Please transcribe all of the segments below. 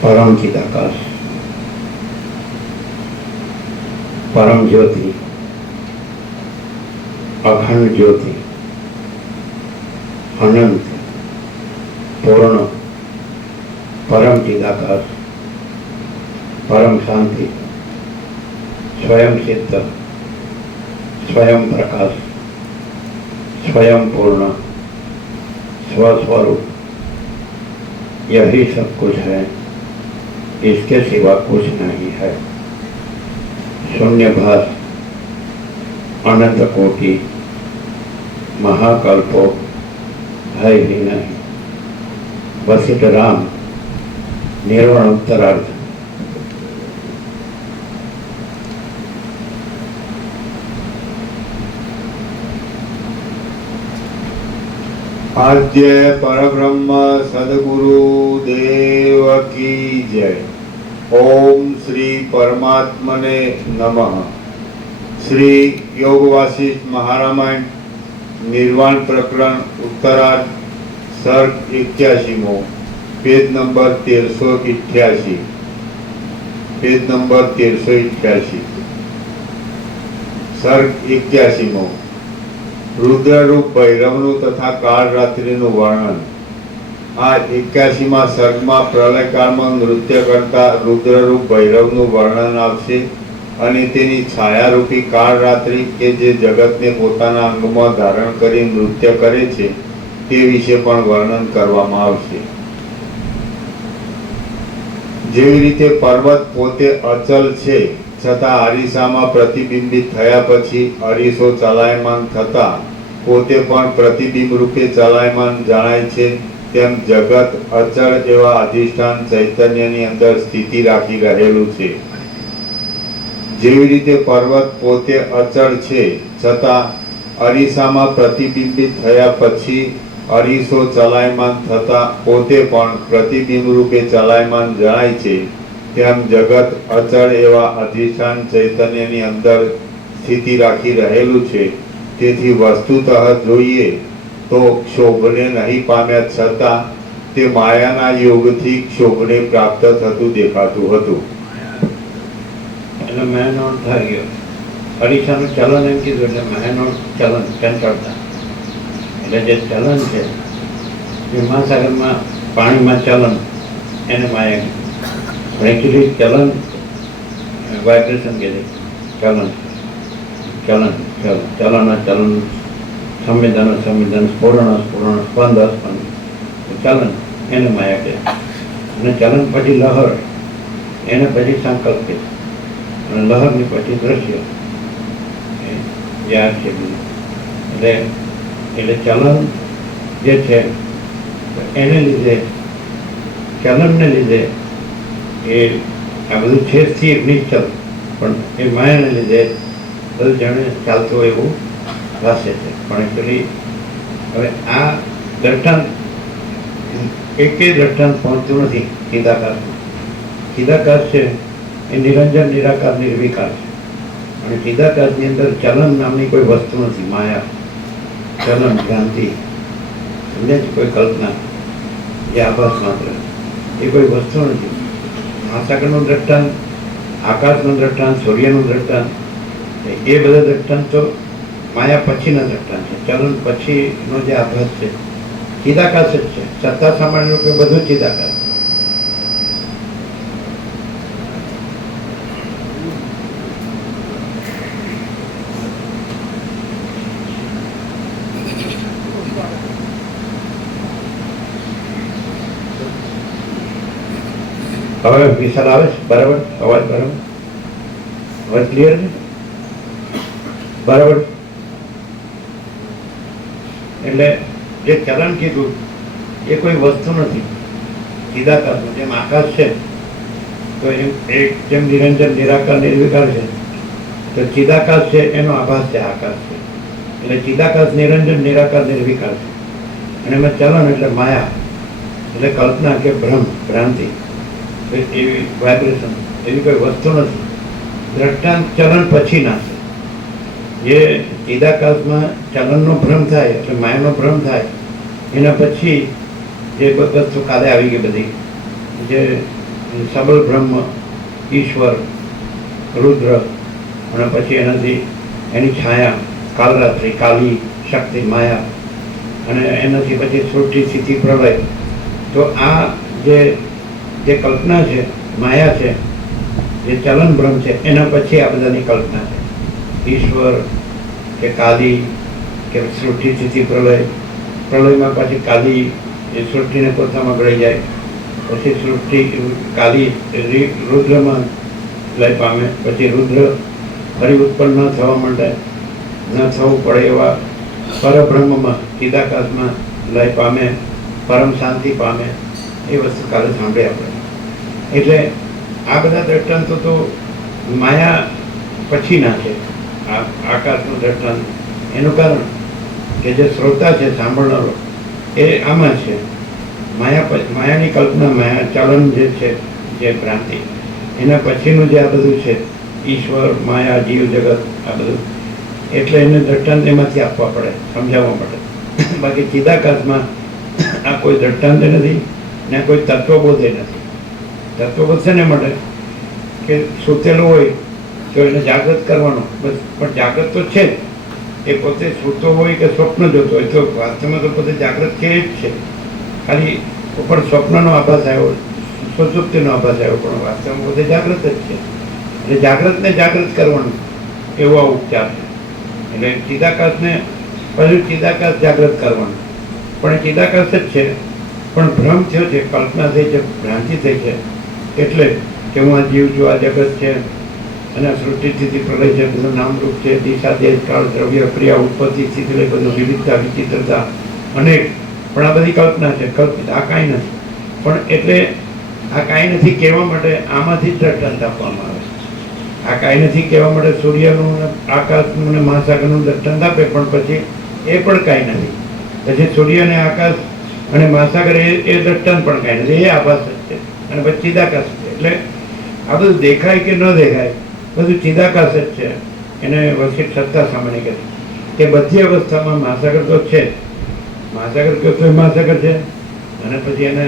परम चिदाकाश, परम ज्योति, अखंड ज्योति, अनंत पूर्ण, परम चिदाकाश, परम शांति, स्वयं सिद्ध, स्वयं प्रकाश, स्वयं पूर्ण, स्वस्वरूप, यही सब कुछ है, इसके सिवा कुछ नहीं है। शून्यभास, अनंत कोटि, महाकल्पो है ही नहीं। वशिष्ठ राम, निर्वाण उत्तरार्थ। आद्य परब्रह्म सद्गुरु देव की जय। ओम श्री परमात्मने नमः। श्री योग वासिष्ठ महारामायण निर्वाण प्रकरण उत्तरार्ध सर्ग 81 पेज नंबर 1388। पेज नंबर 1388 सर्ग 81 रुद्ररूप भैरवनु तथा काल रात्रिનું વર્ણન। આ 81મા સર્ગમાં પ્રલયકાળમાં નૃત્ય કરતા રુદ્રરૂપ ભૈરવનું વર્ણન આવશે અને તેની છાયારૂપી કાળ રાત્રિ કે જે જગતને પોતાના અંગમાં ધારણ કરી નૃત્ય કરે છે તે વિશે પણ વર્ણન કરવામાં આવશે। જેવી રીતે પર્વત પોતે અચલ છે છતાં અરીસામાં પ્રતિબિંબિત થયા પછી અરીસો ચલાયમાન થતા પોતે પણ પ્રતિબિંબ રૂપે ચલાયમાન જણાય છે, તેમ જગત અચળ એવા અધિષ્ઠાન ચૈતન્યની અંદર સ્થિતિ રાખી રહેલું છે। જેવી રીતે પર્વત પોતે અચળ છે છતાં અરીસામાં પ્રતિબિંબિત થયા પછી અરીસો ચલાયમાન થતા પોતે પણ પ્રતિબિંબ રૂપે ચલાયમાન જણાય છે, તેમ જગત અચળ એવા અધિષ્ઠાન ચૈતન્યની અંદર સ્થિતિ રાખી રહેલું છે। તેથી વસ્તુતઃ જોઈએ તો ક્ષોભને નહીં પામ્યા છતાં તે માયાના યોગથી ક્ષોભને પ્રાપ્ત થતું દેખાતું હતું। એટલે મહેનો થઈ ગયો, અરીસાનું ચલન એમ કીધું એટલે મહેનો ચલન ચંચળતા, એટલે જે ચલન છે એ મહાસાગરમાં પાણીમાં ચલન એને માયા એકચ્યુઅલી ચલન વાઇબ્રેશન કહે છે, ચલન ચલન ચલન ચલન ચલન સંવેદન સંવેદન સ્ફુરણ સ્ફુરણ સ્પંદ સ્પંદ ચલન એને માયા કહે। અને ચલન પછી લહર, એને પછી સંકલ્પ કહે, અને લહરની પછી દ્રશ્ય યાદ છે બધું। એટલે ચલન જે છે એને લીધે, ચલનને લીધે એ આ બધું છે સ્થિર નિશ્ચલ, પણ એ માયાને લીધે બધું જાણે ચાલતું હોય એવું ભાષે છે। પણ એકચ્યુઅલી હવે આ દ્રષ્ટાંત એકેય દ્રષ્ટાંત પહોંચતું નથી ચિદાકાશ। ચિદાકાશ છે એ નિરંજન નિરાકાર નિર્વિકાર છે, અને ચિદાકાશની અંદર ચલન નામની કોઈ વસ્તુ નથી। માયા, ચલન, ભ્રાંતિ, સમજે છે, કોઈ કલ્પના, જે આભાસ માત્ર, એ કોઈ વસ્તુ નથી। મહાસાગરનું દ્રષ્ટાંત, આકાશનું દ્રષ્ટાંત, સૂર્યનું દ્રષ્ટાંત, એ બધા દ્રષ્ટાંત તો માયા પછીના દ્રષ્ટાંત છે, ચલન પછીનો જે આભાસ છે ચિદાકાશ જ છે। સત્તા સામાન્ય રૂપે બધું ચિદાકાશ। હવે વિશાલ આવે છે બરાબર? અવાજ બરાબર? અવાજ ક્લિયર છે બરાબર? એટલે જે ચલણ કીધું એ કોઈ વસ્તુ નથી, ચિદાકાશનું. જેમ આકાશ છે તો એમ એક જેમ નિરંજન નિરાકાર નિર્વિકાર છે, તો ચિદાકાશ છે એનો આભાસ છે આકાશ છે. એટલે ચિદાકાશ નિરંજન નિરાકાર નિર્વિકાર છે. અને એમાં ચલણ એટલે માયા, એટલે કલ્પના કે ભ્રમ, ભ્રાંતિ, એવી વાઇબ્રેશન, એવી કોઈ વસ્તુ નથી. દ્રષ્ટાંત ચલણ પછી ના છે. જે ચિદાકાશમાં ચલનનો ભ્રમ થાય એટલે માયાનો ભ્રમ થાય, એના પછી જે વસ્તુ કાલે આવી ગઈ બધી, જે સબળ બ્રહ્મ, ઈશ્વર, રુદ્ર, અને પછી એનાથી એની છાયા, કાલરાત્રિ, કાલી શક્તિ, માયા, અને એનાથી પછી સૃષ્ટિ, સ્થિતિ, પ્રલય. તો આ જે કલ્પના છે, માયા છે, જે ચલન ભ્રમ છે, એના પછી આ બધાની કલ્પના છે. ઈશ્વર કે કાલી કે સૃષ્ટિ, સ્થિતિ, પ્રલય. પ્રલયમાં પછી કાલી એ સૃષ્ટિને પોતામાં ગળી જાય, પછી સૃષ્ટિ કાલી રુદ્રમાં લય પામે, પછી રુદ્ર ફરી ઉત્પન્ન ન થવા માટે ન થવું પડે એવા પરબ્રહ્મમાં, ચિદાકાશમાં લય પામે, પરમ શાંતિ પામે. એ વસ્તુ કાલે સાંભળે આપણે. એટલે આ બધા દ્રષ્ટાંતો તો માયા પછીના છે. આ આકાશનું દ્રષ્ટાંત એનું કારણ કે જે શ્રોતા છે, સાંભળનારો, એ આમાં છે. માયાની કલ્પના, માયા ચલન જે છે, જે ભ્રાંતિ, એના પછીનું જે આ બધું છે, ઈશ્વર, માયા, જીવ જગત, આ બધું, એટલે એને દ્રષ્ટાંત એમાંથી આપવા પડે, સમજાવવા માટે. બાકી ચિદાકાશમાં આ કોઈ દ્રષ્ટાંત નથી ને કોઈ તત્વબોધે નથી. તત્વબોધ છે ને માટે કે સૂતેલું હોય તો એને જાગૃત કરવાનો બસ. પણ જાગૃત તો છે જ, એ પોતે સૂતો હોય કે સ્વપ્ન જોતો હોય તો વાસ્તવમાં તો પોતે જાગૃત છે જ છે. ખાલી ઉપર સ્વપ્નનો આભાસ આવ્યો, સુષુપ્તિનો આભાસ આવ્યો, પણ વાસ્તવમાં પોતે જાગૃત જ છે. એટલે જાગૃતને જાગૃત કરવાનું, એવો આ ઉપચાર છે. એટલે ચિદાકાશને પછી ચિદાકાશ જાગૃત કરવાનું, પણ એ ચિદાકાશ જ છે. પણ ભ્રમ થયો છે, કલ્પના થઈ છે, ભ્રાંતિ થઈ છે. એટલે કે હું આ જીવ છું, આ જગત છે, અને સૃષ્ટિ, સ્થિતિ, પ્રલય છે, બધું નામરૂપ છે, દિશા, દેશ, કાળ, દ્રવ્ય, ક્રિયા, ઉત્પત્તિ, સ્થિતિ, લય, બધું વિવિધતા, વિચિત્રતા અનેક. પણ આ બધી કલ્પના છે, કલ્પિત. આ કાંઈ નથી. પણ એટલે આ કાંઈ નથી કહેવા માટે આમાંથી જ દ્રષ્ટાંત આપવામાં આવે. આ કાંઈ નથી કહેવા માટે સૂર્યનું, આકાશનું ને મહાસાગરનું દ્રષ્ટાંત આપે, પણ પછી એ પણ કાંઈ નથી. પછી સૂર્ય અને આકાશ અને મહાસાગર એ દ્રષ્ટાંત પણ કાંઈ નથી, એ આભાસ જ છે. અને પછી ચિદાકાશ છે. એટલે આ બધું દેખાય કે ન દેખાય, બધું ચિદાકાશ જ છે. એને વસિષ્ઠ સત્તા સામાન્ય કરી કે બધી અવસ્થામાં મહાસાગર તો છે. મહાસાગર કહો તોય મહાસાગર છે, અને પછી એને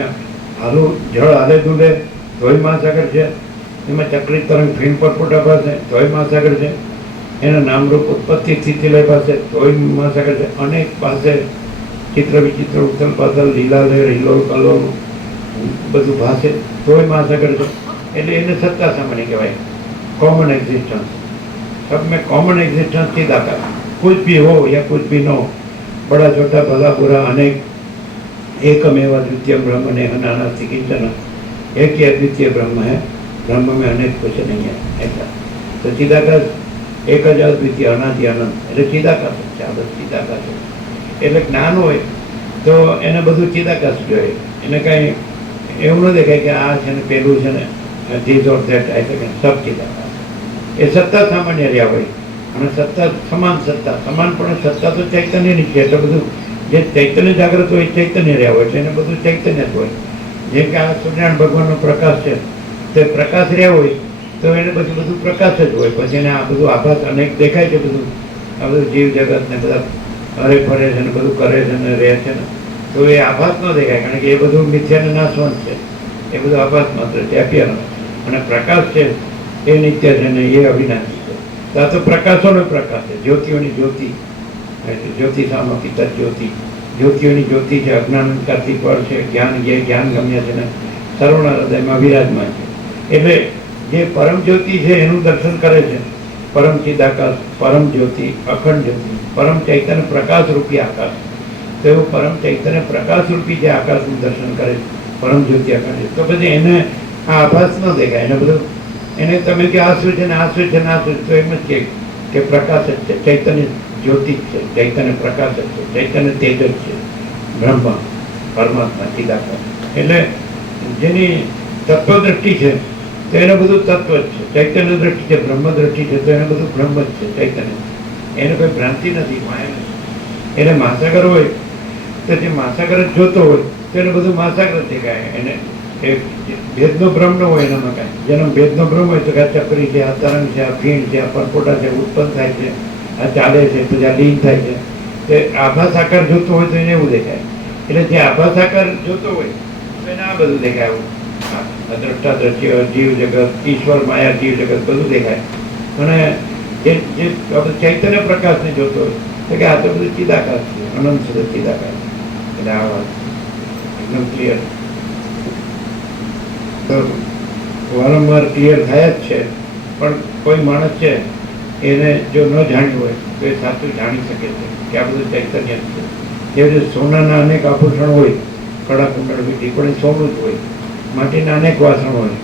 હાલું જળ હાલે ધૂલે તોય મહાસાગર છે. એમાં ચક્રી તરંગ ફીણ પરપોટા પાસે તોય મહાસાગર છે. એના નામરૂપ ઉત્પત્તિ, સ્થિતિ, લય પાસે તોય મહાસાગર છે. અનેક પાસે ચિત્ર વિચિત્ર, ઉથલ પાથલ, લીલા લહેર, હિલોલ કલોલ બધું ભાષે તોય મહાસાગર છે. એટલે એને સત્તા સામાન્ય કહેવાય, कॉमन एग्जिस्टेंस। सब में कॉमन एग्जिस्टेंस की ताकत, कुछ भी हो या कुछ भी न हो, बड़ा छोटा भला बुरा अनेक, एकमेव द्वितीय ब्रह्म ने नानास्ति किंचन, एक ही अद्वितीय ब्रह्म है, ब्रह्म में अनेक कुछ नहीं है ऐसा। तो चिदाकाश एक જ અદ્વિતીય અનાદિ અનંત એટલે ચિદાકાશ છે, આ બધું ચિદાકાશ છે। એટલે જ્ઞાન હોય તો એને બધું ચિદાકાશ જોઈએ, એને કાંઈ એવું ન દેખાય કે આ છે ને પેલું છે ને ધીસ ઓર ધેટ આઈ શકે, સબ ચિદાકાશ। એ સત્તા સામાન્ય રહ્યા હોય, અને સત્તા સમાન સત્તા, સમાનપણે સત્તા તો ચૈતન્યની છે, એટલે બધું જે ચૈતન્ય જાગૃત હોય ચૈતન્ય રહ્યા હોય, એટલે એને બધું ચૈતન્ય જ હોય। જેમ કે આ સૂર્યનારાયણ ભગવાનનો પ્રકાશ છે, તે પ્રકાશ રહ્યા હોય તો એને પછી બધું પ્રકાશ જ હોય, પછી એને આ બધું આભાસ અનેક દેખાય છે, બધું આ બધું જીવ જગત ને બધા હરે ફરે છે ને બધું કરે છે ને રહે છે ને, તો એ આભાસ ન દેખાય, કારણ કે એ બધું મિથ્યાને નાશવંત છે, એ બધું આભાસ માત્ર છે, અભ્યારણ। અને પ્રકાશ છે એ નિત્ય છે ને એ અવિનાશી છે। તો આ તો પ્રકાશોનો પ્રકાશ છે, જ્યોતિઓની જ્યોતિ, જ્યોતિ સામો પિતર જ્યોતિ, જ્યોતિઓની જ્યોતિ છે, અજ્ઞાનકારથી પર છે, જ્ઞાન એ જ્ઞાન ગમ્ય છે ને સર્વના હૃદયમાં વિરાજમાન છે। એટલે જે પરમ જ્યોતિ છે એનું દર્શન કરે છે, પરમ ચિદાકાશ, પરમ જ્યોતિ, અખંડ જ્યોતિ, પરમ ચૈતન્ય પ્રકાશ રૂપી આકાશ, તો એવું પરમ ચૈતન્ય પ્રકાશ રૂપી જે આકાશનું દર્શન કરે છે, પરમ જ્યોતિ અખંડ, તો પછી એને આ આભાસ ન દેખાય. એને બધું એને તમે કે આ શું છે ને આ શું છે ને આ શું છે, તો એમ જ કે પ્રકાશ જ છે, ચૈતન્ય જ્યોતિ જ છે, ચૈતન્ય પ્રકાશ જ છે, ચૈતન્ય તેજ જ છે, બ્રહ્મ પરમાત્મા ચિદાકાર. એટલે જેની તત્વદ્રષ્ટિ છે તો એને બધું તત્વ જ છે, ચૈતન્ય દ્રષ્ટિ છે, બ્રહ્મ દ્રષ્ટિ છે તો એને બધું બ્રહ્મ જ છે, ચૈતન્ય. એને કોઈ ભ્રાંતિ નથી, માયા નથી. એને મહાસાગર હોય તો જે મહાસાગર જ જોતો હોય તો એને બધું મહાસાગર દેખાય. એને એ ભેદનો ભ્રમ ન હોય એનામાં કાંઈ. જેનો ભેદનો ભ્રમ હોય તો કે આ ચક્રી છે, આ તરંગ છે, આ ફીણ છે, આ પરપોટા છે, ઉત્પન્ન થાય છે, આ ચાલે છે, પછી આ લીન થાય છે, તે આભાસ આકાર જોતો હોય તો એને એવું દેખાય. એટલે જે આભાસ આકાર જોતો હોય તો એને આ બધું દેખાય. દ્રષ્ટા દ્રશ્ય, જીવ જગત, ઈશ્વર માયા, જીવ જગત બધું દેખાય. અને જે આપણે ચૈતન્ય પ્રકાશને જોતો હોય તો કે આ તો બધું ચિદાકાશ છે, અનંત છે, ચિદાકાશ. એટલે આ વાત એકદમ ક્લિયર, તો વારંવાર ક્લિયર થાય જ છે. પણ કોઈ માણસ છે એને જો ન જાણ્યું હોય તો એ સાચું જાણી શકે છે કે આ બધું ચૈતન્ય જ છે. જેવી રીતે સોનાના અનેક આભૂષણ હોય, કડા કુંડળ વિધિ, પણ એ સોનું જ હોય. માટીના અનેક વાસણ હોય,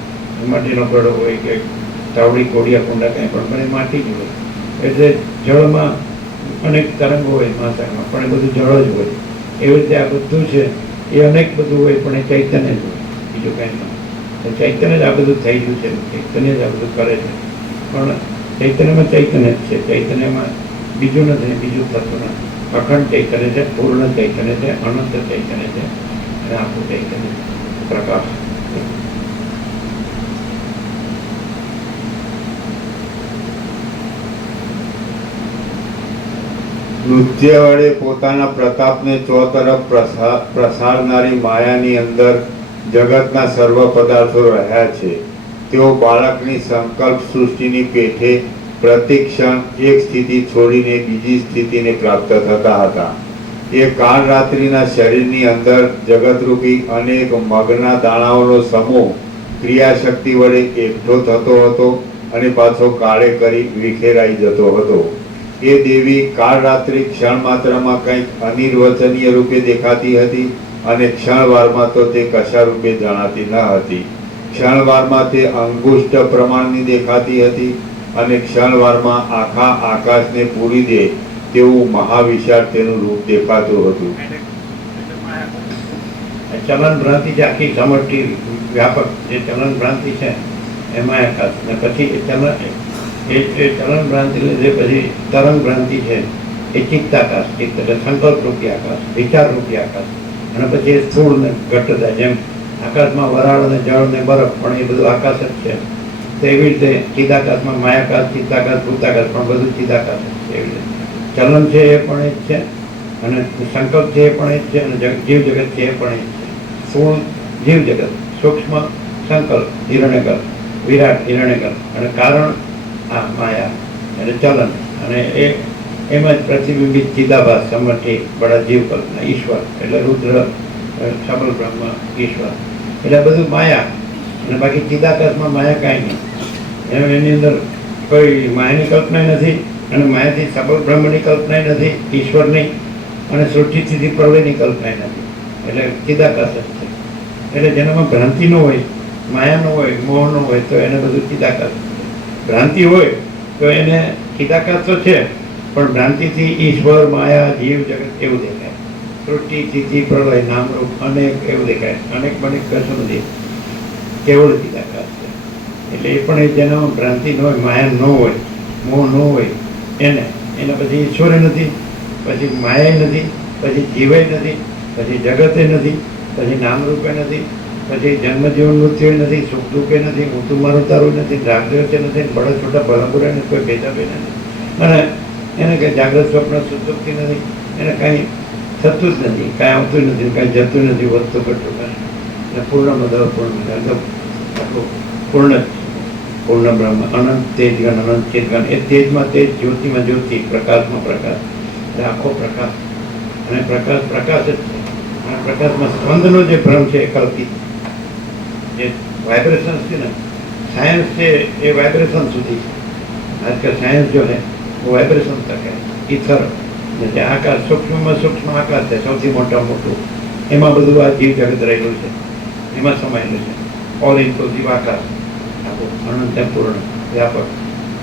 માટીનો ઘડો હોય કે તાવડી કોડિયા કુંડા કંઈ પણ એ માટી જ હોય. એટલે જળમાં અનેક તરંગો હોય મહાસાગરમાં, પણ એ બધું જળ જ હોય. એવી રીતે આ બધું છે એ અનેક બધું હોય પણ એ ચૈતન્ય જ હોય, બીજું કંઈ નહીં. ચૈતન્ય જ આ બધું થઈ ગયું છે, ચૈતન્ય જ આ બધું કરે છે. પણ ચૈતન્યમાં ચૈતન્ય જ છે, ચૈતન્યમાં બીજું નથી, બીજું થતું નથી. અખંડ ચૈતન્ય છે, પૂર્ણ ચૈતન્ય છે, અનંત ચૈતન્ય છે, અને આખું ચૈતન્ય પ્રકાશ. નૃત્ય વડે પોતાના પ્રતાપને ચોતરફ પ્રસારનારી માયાની અંદર જગતના સર્વ પદાર્થો રહ્યા છે. તેઓ બાળકની સંકલ્પ સૃષ્ટિની પેઠે પ્રતિક્ષણ એક સ્થિતિ છોડીને બીજી સ્થિતિને પ્રાપ્ત થતા હતા. એ કાળ રાત્રિના શરીરની અંદર જગતરૂપી અનેક મગના દાણાઓનો સમૂહ ક્રિયાશક્તિ વડે એકઠો થતો હતો અને પાછો કાળે કરી વિખેરાઈ જતો હતો. એ દેવી કાળ રાત્રિ ક્ષણ માત્રમાં કંઈક અનિર્વચનીય રૂપે દેખાતી હતી અને ક્ષણવારમાં તો તે કશા રૂપે જણાતી ન હતી. ક્ષણવારમાં તે અંગુષ્ઠ પ્રમાણની દેખાતી હતી અને ક્ષણવારમાં આખા આકાશને પૂરી દે તેવું મહાવિશાળ તેનું રૂપ દેખાતું હતું. ચલન ભ્રાંતિ જે આખી સમષ્ટિ વ્યાપક જે ચલન ભ્રાંતિ છે એમાં આકાશ, ને પછી ચલન ભ્રાંતિ લીધે પછી તરંગ ભ્રાંતિ છે એ ચિત્તાકાશ, ચિત્ત એટલે સંકલ્પ રૂપી આકાશ, વિચાર રૂપી આકાશ. અને પછી એ સ્થૂળ ને ઘટ્ટ થાય. જેમ આકાશમાં વરાળ અને જળ ને બરફ પણ એ બધું આકાશ જ છે, તો એવી રીતે ચિદાકાશમાં માયાકાશ, ચિત્તાકાશ, ભૂતાકાશ પણ બધું ચિદાકાશ જ છે. એવી રીતે ચલન છે એ પણ એ જ છે, અને સંકલ્પ છે એ પણ એ જ છે, અને જીવ જગત છે એ પણ એ જ છે. સ્થૂળ જીવ જગત, સૂક્ષ્મ સંકલ્પ હિરણ્યગર્ભ, વિરાટ હિરણ્યગર્ભ, અને કારણ આ માયા એટલે ચલન. અને એમાં જ પ્રતિબિંબિત ચિદાભાસ સમષ્ટિ બડા જીવ કલ્પના ઈશ્વર એટલે રુદ્ર સબલ બ્રહ્મ ઈશ્વર એટલે બધું માયા. અને બાકી ચિદાકાશમાં માયા કાંઈ નહીં. એની અંદર કોઈ માયાની કલ્પના નથી, અને માયાથી સબલ બ્રહ્મની કલ્પના નથી, ઈશ્વરની અને સૃષ્ટિથી પ્રલયની કલ્પના નથી. એટલે ચિદાકાશ જ છે. એટલે જેનામાં ભ્રાંતિ ન હોય, માયા ન હોય, મોહ ન હોય તો એને બધું ચિદાકાશ. ભ્રાંતિ હોય તો એને ચિદાકાશ તો છે, પણ ભ્રાંતિથી ઈશ્વર, માયા, જીવ જગત એવું દેખાય. સૃષ્ટિ, સ્થિતિ, પ્રલય, નામરૂપ અનેક એવું દેખાય. અનેક બનેક કશું નથી, કેવળ ચિદાકાશ છે. એટલે એ પણ જેનામાં ભ્રાંતિ ન હોય, માયા ન હોય, મોહ ન હોય, એને પછી ઈશ્વરે નથી, પછી માયા નથી, પછી જીવે નથી, પછી જગતે નથી, પછી નામરૂપે નથી, પછી જન્મ જીવન મૃત્યુ નથી, સુખ દુઃખે નથી, હું તું મારું તારું નથી, રાગદ્વેષે નથી, બળા છોટા ભલાબુરા નથી, કોઈ ભેદાભેદ નથી. અને એને કંઈ જાગ્રત સ્વપ્ન સુસુપ્તિ નથી, એને કાંઈ થતું જ નથી, કાંઈ આવતું નથી, કાંઈ જતું નથી, વધતું ઘટતું નથી. અને પૂર્ણ બધા પૂર્ણ આટલું પૂર્ણ જ પૂર્ણ બ્રહ્મ, અનંત તેજગણ, અનંત ચેતગણ. એ તેજમાં તેજ, જ્યોતિમાં જ્યોતિ, પ્રકાશમાં પ્રકાશ, એટલે આખો પ્રકાશ. અને પ્રકાશ પ્રકાશ જ છે. અને પ્રકાશમાં સ્પંદનો જે ભ્રમ છે એ કલ્પિત, જે વાઇબ્રેશન્સ છે ને, સાયન્સ છે એ વાઇબ્રેશન સુધી છે. આજકાલ સાયન્સ જો है वो वाइब्रेशन तक है. ઈથર જે આકાશ, સૂક્ષ્મમાં સૂક્ષ્મ આકાશ છે સૌથી મોટા મોટું, એમાં બધું આ જીવ જગત રહેલું છે, એમાં સમાયેલું છે. ઓલ ઇન્ક્લુઝિવ આકાશ, આખું અનંત પૂર્ણ વ્યાપક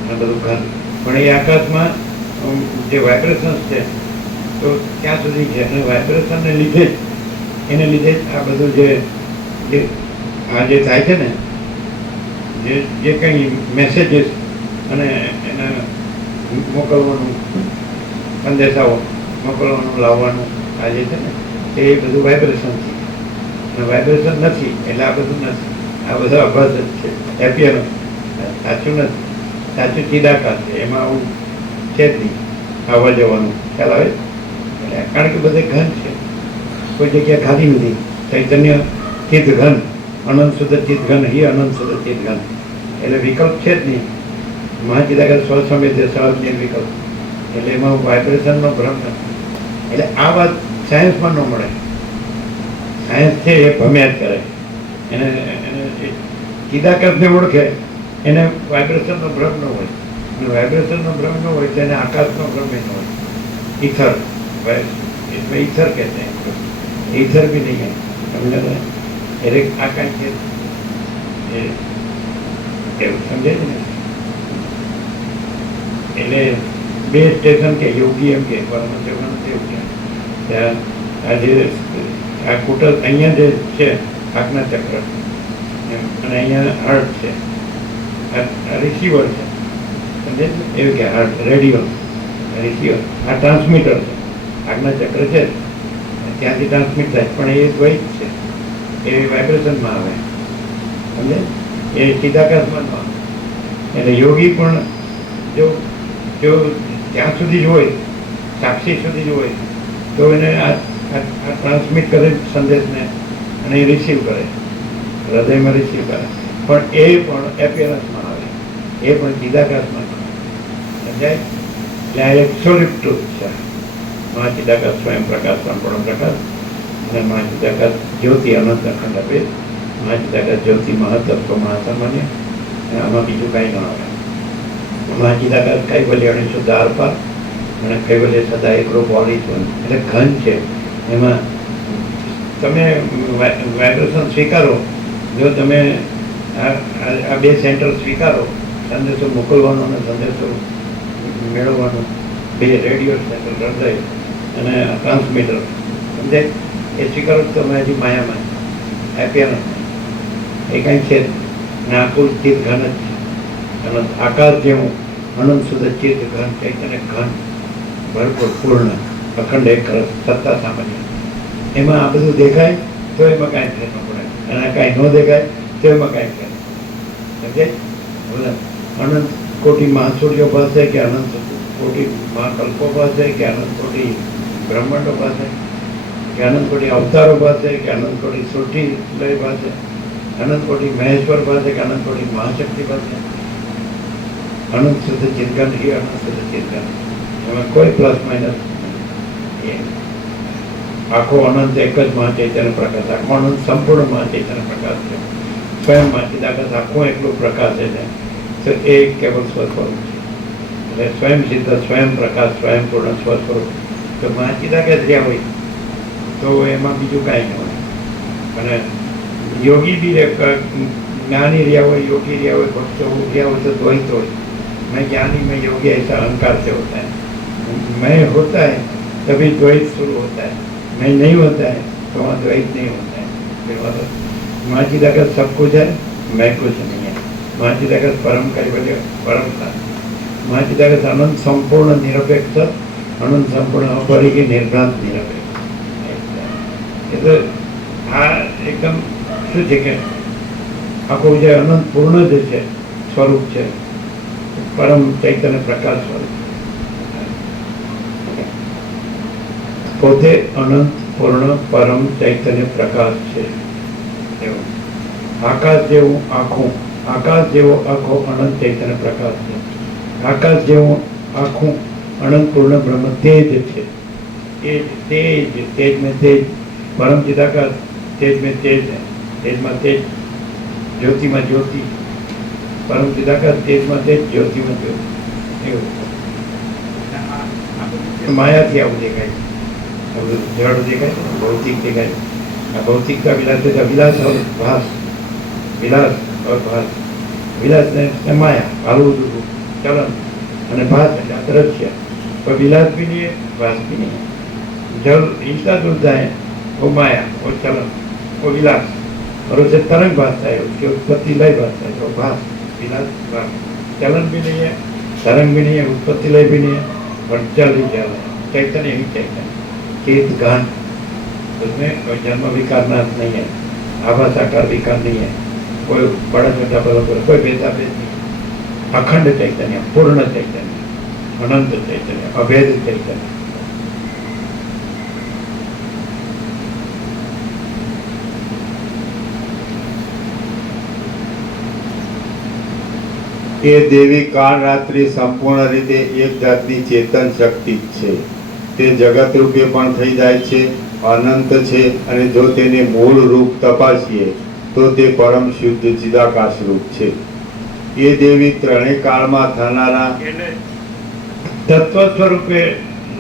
અને બધું ઘન. પણ એ આકાશમાં જે વાઇબ્રેશન્સ છે તો ત્યાં સુધી છે, અને વાઇબ્રેશનને લીધે જ એને લીધે જ આ બધું જે આ જે થાય છે ને, જે કંઈ મેસેજીસ અને એને મોકલવાનું, સંદેશાઓ મોકલવાનું, લાવવાનું આ જે છે ને એ બધું વાઇબ્રેશનથી, અને વાઇબ્રેશન નથી એટલે આ બધું નથી. આ બધો અભાસ જ છે, એપિયરન્સ, સાચું નથી. સાચું ચિદાકાશ છે, એમાં આવું છે જ નહીં આવવા જવાનું, ખ્યાલ આવે. એટલે કારણ કે બધે ઘન છે, કોઈ જગ્યા ખાલી નથી. ચૈતન્ય ચિત્ત ઘન, અનંત શુદ્ધ ચિત્ત ઘન, એ અનંત શુદ્ધ ચિત્ત ઘન, એટલે વિકલ્પ છે જ નહીં. મહાચિદાકાશ સ્વસમય છે, સહજ વિકલ્પ, એટલે એમાં વાઇબ્રેશનનો ભ્રમ નથી. એટલે આ વાત સાયન્સમાં ન મળે. સાયન્સ છે એ ભમ્યા જ કરે, એને ચિદાકાશને ઓળખે, એને વાઇબ્રેશનનો ભ્રમ ન હોય, અને વાઇબ્રેશનનો ભ્રમ ન હોય તો એને આકાશનો ભ્રમ ન હોય. ઈથર, इसमें ईथर कहते हैं, ईथर भी नहीं है, समझे ना? એટલે આ કાંઈ છે એવું સમજે છે ને. એટલે બે સ્ટેશન કે યોગી એમ કે પરમહંસયોગનું એવું કે ત્યાં આ જે આ કુટર અહીંયા જે છે આજ્ઞા ચક્ર, અને અહીંયા હાર્ટ છે, આ રિસીવર છે, સમજે એવું કે હાર્ટ રેડિયો રિસીવર, આ ટ્રાન્સમીટર છે. આજ્ઞા ચક્ર છે ત્યાંથી ટ્રાન્સમિટ થાય, પણ એ દ્વૈત છે, એ વાઇબ્રેશનમાં આવે, સમજે, એ ચિદાકાશમાં ન આવે. એટલે યોગી પણ જો ત્યાં સુધી જ હોય, સાક્ષી સુધી જ હોય, તો એને આ ટ્રાન્સમિટ કરે સંદેશને, અને એ રિસીવ કરે, હૃદયમાં રિસીવ કરે, પણ એ પણ એપિયરન્સમાં આવે, એ પણ ચિદાકાશમાં આવે, સમજાય. એટલે આ એબ્સોલ્યુટ ટ્રુથ છે. મહાચિદાકાશ સ્વયં પ્રકાશ, સંપૂર્ણ પ્રકાશ, અને મહાચિદાકાશ જ્યોતિ અનંત અખંડ અભેદ, મહાચિદાકાશ જ્યોતિ મહત્તત્વ મહાસામાન્ય, અને આમાં બીજું કાંઈ ન આવે. મહાચિદાકાશ કૈવલ્ય અને શુદ્ધ આરપાર, અને કૈવલ્ય સદા એકરૂપ ઓલ ઇઝ વન, એટલે ઘન છે. એમાં તમે વાઇબ્રેશન સ્વીકારો, જો તમે આ બે સેન્ટર સ્વીકારો, સંદેશો મોકલવાનો અને સંદેશો મેળવવાનો, બે રેડિયો સેન્ટર, હૃદય અને ટ્રાન્સમીટર, સમજાય, એ સ્વીકારો તમે હજી માયામાં એપિયરન્સ એ કાંઈ છે ને. આકુલ ચિત્ત ઘન જ છે, અનંત આકાશ જેવું અનંત શુદ્ધ ચિત્ત ઘન, ચૈતન્ય ઘન, ભરપૂર પૂર્ણ અખંડ એક રસ, સત્તા સામાન્ય. એમાં આ બધું દેખાય તો એમાં કાંઈ ફેર ન પડે, અને કાંઈ ન દેખાય તો એમાં કાંઈ ફેર, સમજાય. અનંત કોટી મહાસૂર્યો પાસે, કે અનંત કોટી મહાકલ્પો પાસે, કે અનંત કોટી બ્રહ્માંડો પાસે, કે અનંત કોટી અવતારો પાસે, કે અનંત કોટી સૃષ્ટિ લય પાસે, અનંત કોટી મહેશ્વર પાસે, કે અનંત કોટી મહાશક્તિ પાસે, અનંત શુદ્ધ ચિંતન, એ અનંત શુદ્ધ ચિંતન, એમાં કોઈ પ્લસ માઇનસ. આખો અનંત એક જ મહાચૈતન્ય પ્રકાશ, આખો અનંત સંપૂર્ણ મહાચૈતન્ય પ્રકાશ છે. સ્વયં મહાચિદાકાશ આખો એટલું પ્રકાશ છે ને, તો એ કેવલ સ્વસ્વરૂપ છે. એટલે સ્વયં સિદ્ધ, સ્વયં પ્રકાશ, સ્વયં પૂર્ણ સ્વસ્વરૂપ. તો મહાચિદાકાશ રહ્યા હોય તો એમાં બીજું કાંઈ ન હોય. અને યોગી બી જ્ઞાની રહ્યા હોય, યોગી રહ્યા હોય, ભક્તો રહ્યા હોય તો દ્વૈત હોય. मैं ज्ञानी में योगी ऐसा अहंकार से होता है, मैं होता है तभी द्वैत शुरू होता है, मैं नहीं होता है तो वहाँ द्वैत नहीं होता है. महाचिदाकाश सब कुछ है, मैं कुछ नहीं है. महाचिदाकाश परम कैवल्य, परम था. महाचिदाकाश अनंत संपूर्ण निरपेक्ष, अनंत संपूर्ण अपरिकी निर्भ्रांत निरपेक्ष. એટલે આ એકદમ શું છે કે આખું જે અનંત પૂર્ણ જે છે સ્વરૂપ છે, પરમ ચૈતન્ય પ્રકાશ સ્વરૂપ, પોતે અનંત પૂર્ણ પરમ ચૈતન્ય પ્રકાશ છે. એવું આકાશ જેવું આખું, આકાશ જેવો આખો અનંત ચૈતન્ય પ્રકાશ છે. આકાશ જેવું આખું અનંત પૂર્ણ બ્રહ્મ તેજ છે. તેજ, તેજ में तेज, परम चिदाकाश, तेज में तेज है, तेज में तेज, ज्योति में ज्योति, परम चिदाकाश, तेज में तेज, ज्योति में ज्योति. એવું માયાથી આવું દેખાય, જળ દેખાય, ભૌતિક દેખાય. આ ભૌતિકતા વિલાસ, અવિલાસ ભાસ, विलास और भास। विलास ने माया, भालू चलन, અને ભાસ એટલે દ્રશ્ય। कोई विलास भी नहीं है, भास भी नहीं है। जल हिलता डुलता है वो माया, वो चलन, वो विलास, और उसे तरंग भासता है, उसकी उत्पत्ति लय भासता है, वो भास, विलास, भास। चलन भी नहीं है, तरंग भी नहीं है, उत्पत्ति लय भी नहीं है, और जल ही जल है, चैतन्य ही चैतन्य। चेत गान, उसमें कोई जन्म विकार नाश नहीं है, आभास आकार विकार नहीं है, कोई बड़ा छोटा बराबर, कोई भेदाभेद नहीं, अखंड चैतन्य, पूर्ण चैतन्य, अनंत चैतन्य, अभेद चैतन्य। એ દેવી કાળ રાત્રિ સંપૂર્ણ રીતે એક જાતની ચેતન શક્તિ જ છે। તે જગત રૂપે પણ થઈ જાય છે, અનંત છે, અને જો તેને મૂળ રૂપ તપાસીએ તો તે પરમ શુદ્ધ ચિદાકાશ રૂપ છે। એ દેવી ત્રણેય કાળમાં થનારા તત્વ સ્વરૂપે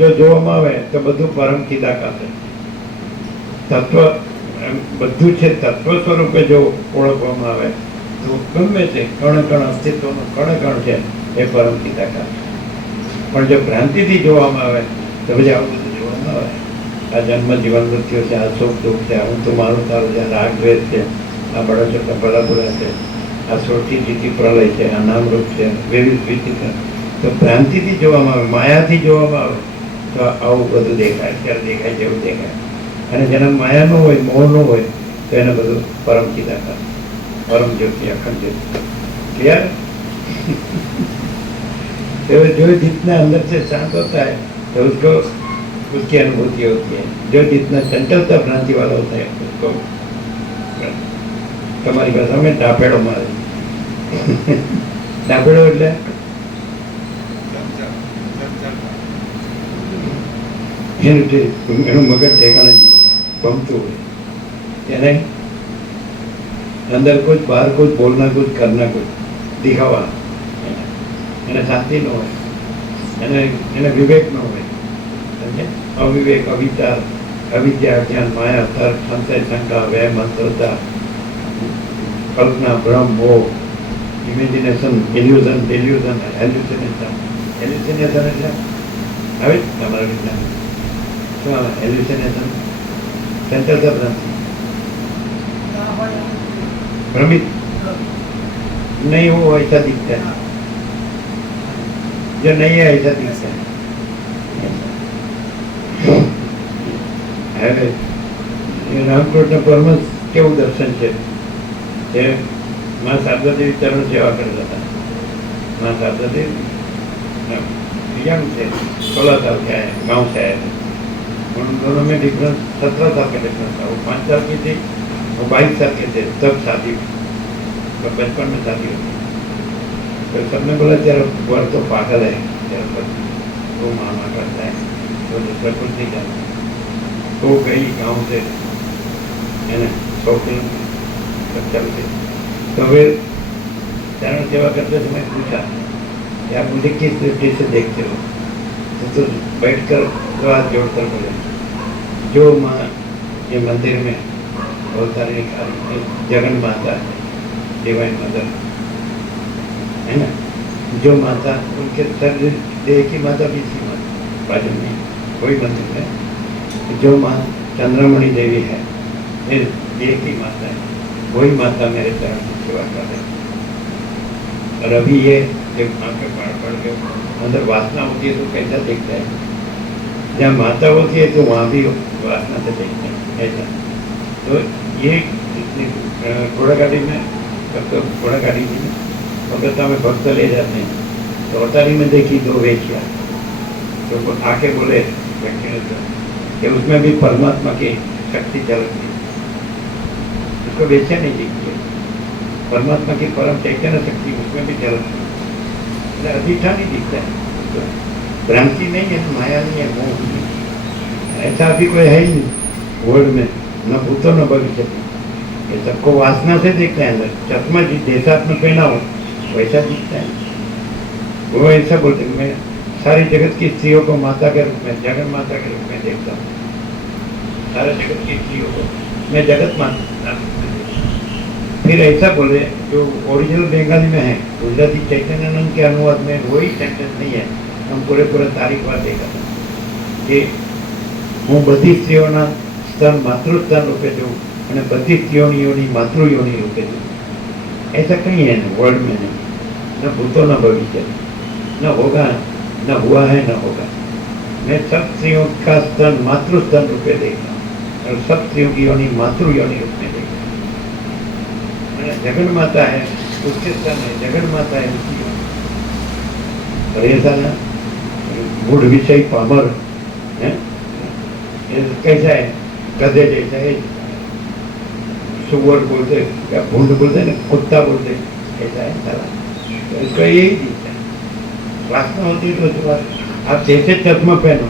જો જોવામાં આવે તો બધું પરમ ચિદાકાશ છે। તત્વ બધું છે, તત્વ સ્વરૂપે જો ઓળખવામાં આવે તો ગમે તે કણ કણ અસ્તિત્વનો કણ કણ છે એ પરમ ચિદાકાશ। પણ જો ભ્રાંતિથી જોવામાં આવે તો પછી આવું બધું જોવામાં આવે, આ જન્મ જીવન મૃત્યુ છે, આ સુખ દુઃખ છે, હું તો મારું તારું છે, રાગ દ્વેષ છે, આ બળો છોટા બરાબરા છે, આ સોળથી જીતી પ્રલય છે, આ નામરૂપ છે, વિવિધ વિચિત્ર, તો ભ્રાંતિથી જોવામાં આવે, માયાથી જોવામાં આવે તો આવું બધું દેખાય, ત્યારે દેખાય જેવું દેખાય। અને જેના માયાનો હોય, મોહનો હોય તો એને બધું પરમ ચિદાકાશ, परम ज्योति, अखंड ज्योति। क्लियर? तो जो जितना अंदर से शांत होता है तो उसको उसकी अनुभूति होती है। जो जितना चंचलता भ्रांति वाला होता है उसको तुम्हारी भाषा में डापेड़ो मारे। डापेड़ो એટલે એનું મગજ ઠેકાણે ગમતું હોય એને अंदर कुछ, बाहर कुछ, बोलना कुछ, करना कुछ, दिखावा, એને શાંતિ ન હોય, એને વિવેક ન હોય, સમજે? અવિવેક, અવિચાર, અવિદ્યા, જ્ઞાન, માયા, તર્ક, સંશય, શંકા, વહેમ, અંધશ્રદ્ધા, કલ્પના, ભ્રમ, મોહ, imagination, illusion, delusion, hallucination. Hallucination એટલે આવે તમારા વિજ્ઞાન શું આવે? હેલ્યુસિનેશન ચંચલતા ભ્રાંતિ, भ्रमित नहीं हो ऐसा दिखता है, जो नहीं है ऐसा दिखता है। रामकृष्ण परमहंस केवं दर्शन है, माँ शारदा देवी चरण सेवा करता था। माँ शारदा देवी यंग थे, 16 साल के आए, गाँव से आए थे, उन दोनों में डिफरेंस 17 साल का डिफरेंस था। वो 5 साल की थी, वो 22 साल के थे, तब शादी, तो बचपन में शादी होती। तो सबने बोला तेरा वर तो पागल है, तेरा पति वो मामा करता है, तो दूसरा कुछ नहीं करता। तो गई गाँव से है ना 100 किलोमीटर चलते। तो फिर चरण सेवा करते समय पूछा कि आप मुझे किस दृष्टि से देखते हो? तो बैठ कर दो हाथ जोड़कर बोले, जो माँ ये मंदिर में बहुत सारे जगन माता है, डिवाइन मदर है ना, जो माता उनके शरीर देह की माता भी थी, माता बाजू में कोई मंदिर है, जो माँ चंद्रमणि देवी है, फिर देह की माता है, वही माता मेरे चरण की सेवा कर रही। और अभी ये जब माँ के पढ़ के अंदर वासना होती है तो कैसा दिखता है? जहाँ माता होती है तो वहाँ भी वासना से देखते हैं ऐसा। तो ये घोड़ा गाड़ी में घोड़ा गाड़ी थी, कलकत्ता में भक्त ले जाते हैं, तो अटारी में देखी 2 वेश्या, तो आके बोले कि उसमें भी परमात्मा की शक्ति झलकती, उसको वेश्या नहीं दिखती है, परमात्मा की परम चैतन्य शक्ति उसमें भी झलकती है, अधिठा नहीं दिखता है। तो भ्रांति नहीं है, माया नहीं है, मोह नहीं, ऐसा अभी कोई है ही नहीं वर्ल्ड में, न भूतो न भविष्य। ये सबको वासना से देखता है अंदर, चश्मा जैसा आपने पहना हो वैसा दिखता है। वो ऐसा बोलते मैं सारी जगत की स्त्रियों को माता के रूप में, जगत माता के रूप में देखता हूँ, सारे जगत की स्त्रियों को मैं जगत माता फिर ऐसा बोले जो ओरिजिनल बंगाली में है, गुजराती चैतन्यानंद के अनुवाद में वही सेंटेंस नहीं है, हम पूरे तारीखવાર देखा कि હું બધી સ્ત્રીઓના સ્તન માતૃસ્તન રૂપે જોઉં અને બધી સ્ત્રીઓની યોની માતૃયોની રૂપે જોઉં. ऐसा कहीं है ना वर्ल्ड में नहीं, न भूतो न भविष्य, न होगा, न हुआ है, न होगा. मैं सब स्त्रियों का स्तन मातृस्तन रूपे देखता हूँ और सब स्त्रियों की योनि मातृयोनि रूप में देखता हूँ. जगन माता है उसके स्तन है, जगन माता है उसकी योनि. और ऐसा ना मूढ़ विषय पामर है, कैसा है, गधे जैसा है, सुअर बोलते या भूंड बोलते ना, कुत्ता बोलते, ऐसा है सारा. तो इसका यही दिखता है. वासना होती है तो आप जैसे चश्मा पहनो,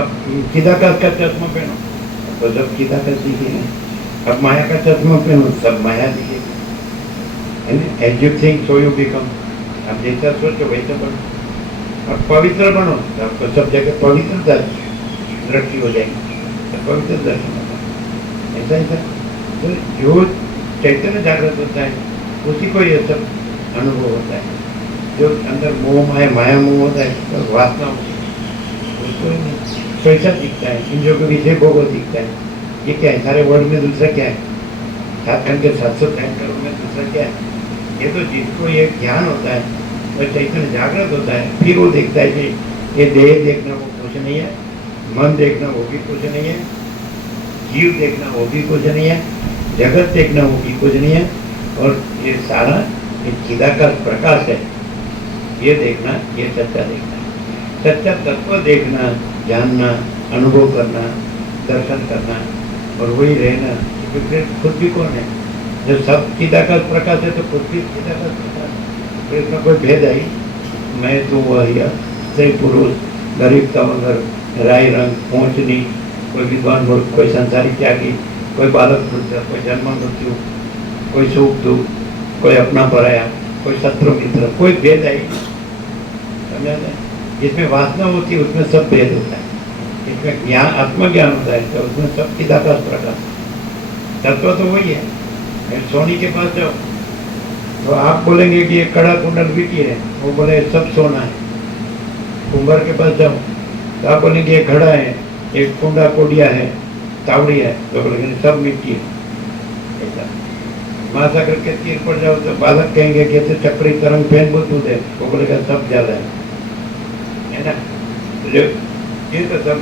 अब चिदाकाश का चश्मा पहनो तो सब चिदाकाश दिखेगा. अब माया का चश्मा पहनो सब माया दिखेगी. As you think so you become. आप जैसा सोचो वैसा बनो. अब पवित्र बनो तो आपको सब जगह पवित्रता दृष्टि हो जाएगी, तो पवित्र दर्शन होगा. ऐसा ऐसा तो जो चैतन्य जागृत होता है उसी को ये सब अनुभव होता है. जो अंदर मोह माया मोह होता है तो वासना होती है, उसको पैसा दिखता है, इंद्रियों के विषय भोग दिखता है. ये क्या है सारे वर्ल्ड में दूसरा क्या है, 7 घंटे 760 करोड़ में दूसरा क्या है. ये तो जिसको ये ज्ञान होता है तो चैतन्य जागृत होता है, फिर वो देखता है कि ये देह देखना वो कुछ नहीं है, मन देखना वो भी कुछ नहीं है, जीव देखना वो भी कुछ नहीं है, जगत देखना वो भी कुछ नहीं है, और ये सारा ये चिदाकाश प्रकाश है, ये देखना, ये सच्चा देखना. सच्चा तत्व देखना, जानना, अनुभव करना, दर्शन करना और वही रहना. तो फिर खुद भी कौन है, जब सब चिदाकाश प्रकाश है तो खुद भी चिदाकाश प्रकाश. फिर इसमें कोई भेद आई, मैं तो वह स्त्री पुरुष, गरीब तमंगर, राय रंग पहुँचनी, कोई विद्वान मूर्ख, कोई संसारी त्यागी, कोई बालक पुत्र, कोई जन्म मृत्यु, कोई सुख दुख, कोई अपना पराया, कोई शत्रु मित्र, कोई भेद आई. जिसमें वासना होती है उसमें सब भेद होता है. इसमें ज्ञान आत्मज्ञान होता है तो उसमें सब चिदाकाश प्रकाश. तत्व तो वही है. सोनी के पास जाओ तो आप बोलेंगे कि ये कड़ा कुंडल बिकी है, वो बोले सब सोना है. कुंभार के पास जाओ तो आप बोलेंगे ये घड़ा है, एक कुंडा कोडिया है, तावड़ी है, तो बोलेंगे सब मिट्टी है. ऐसा महासागर के तीर पर जाओ तो बालक कहेंगे कि ऐसे चक्री तरंग फैन बुद्ध है, वो बोलेगा सब ज्यादा है ना. ये तो सब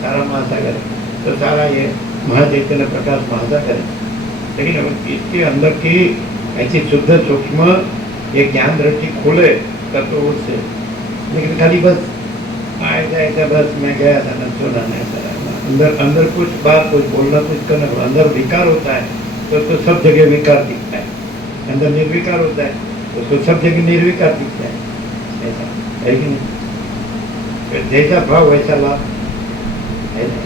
सारा महासागर है, तो सारा ये महाचैतन्य प्रकाश महासागर है. लेकिन अब इसके अंदर की ऐसी शुद्ध सूक्ष्म ये ज्ञान दृष्टि खुले तब तो उससे. लेकिन खाली बस ऐसा ऐसा बस मैं गया था ना सुना नहीं सरा, अंदर अंदर कुछ बात कुछ बोलना कुछ करना, अंदर विकार होता है तो सब जगह विकार दिखता है. अंदर निर्विकार होता है तो सब जगह निर्विकार दिखता है. ऐसा है कि नहीं. जैसा भाव वैसा लाभ.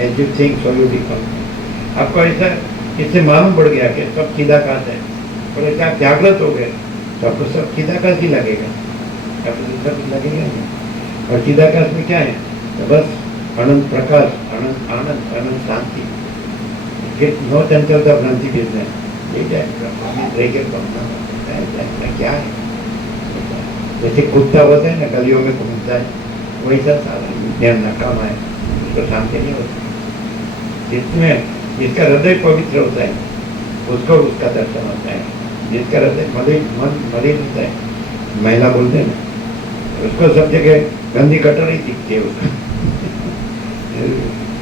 As you think so you become. आपको ऐसा इससे मालूम पड़ गया कि सब चिदाकाश है, और ऐसा आप जागृत हो गए तो आपको सब चिदाकाश ही लगेगा, आपको दूसरा कुछ लगेगा नहीं. और चिदाकाश में क्या है तो बस अनंत प्रकाश, अनंत आनंद, अनंत शांति. नो चंचलता भ्रांति बिजनेस. ये क्या क्या है, जैसे कुत्ता होता है ना गलियों में घूमता है, वैसा सारा ज्ञान नकामा है, उसको शांति नहीं होती. जिसमें जिसका हृदय पवित्र होता है उसको उसका दर्शन होता है. जिसका हृदय मलिन होता है, महिला बोलते हैं ना, उसको सब जगह गंदी कटर ही दिखती है उसको.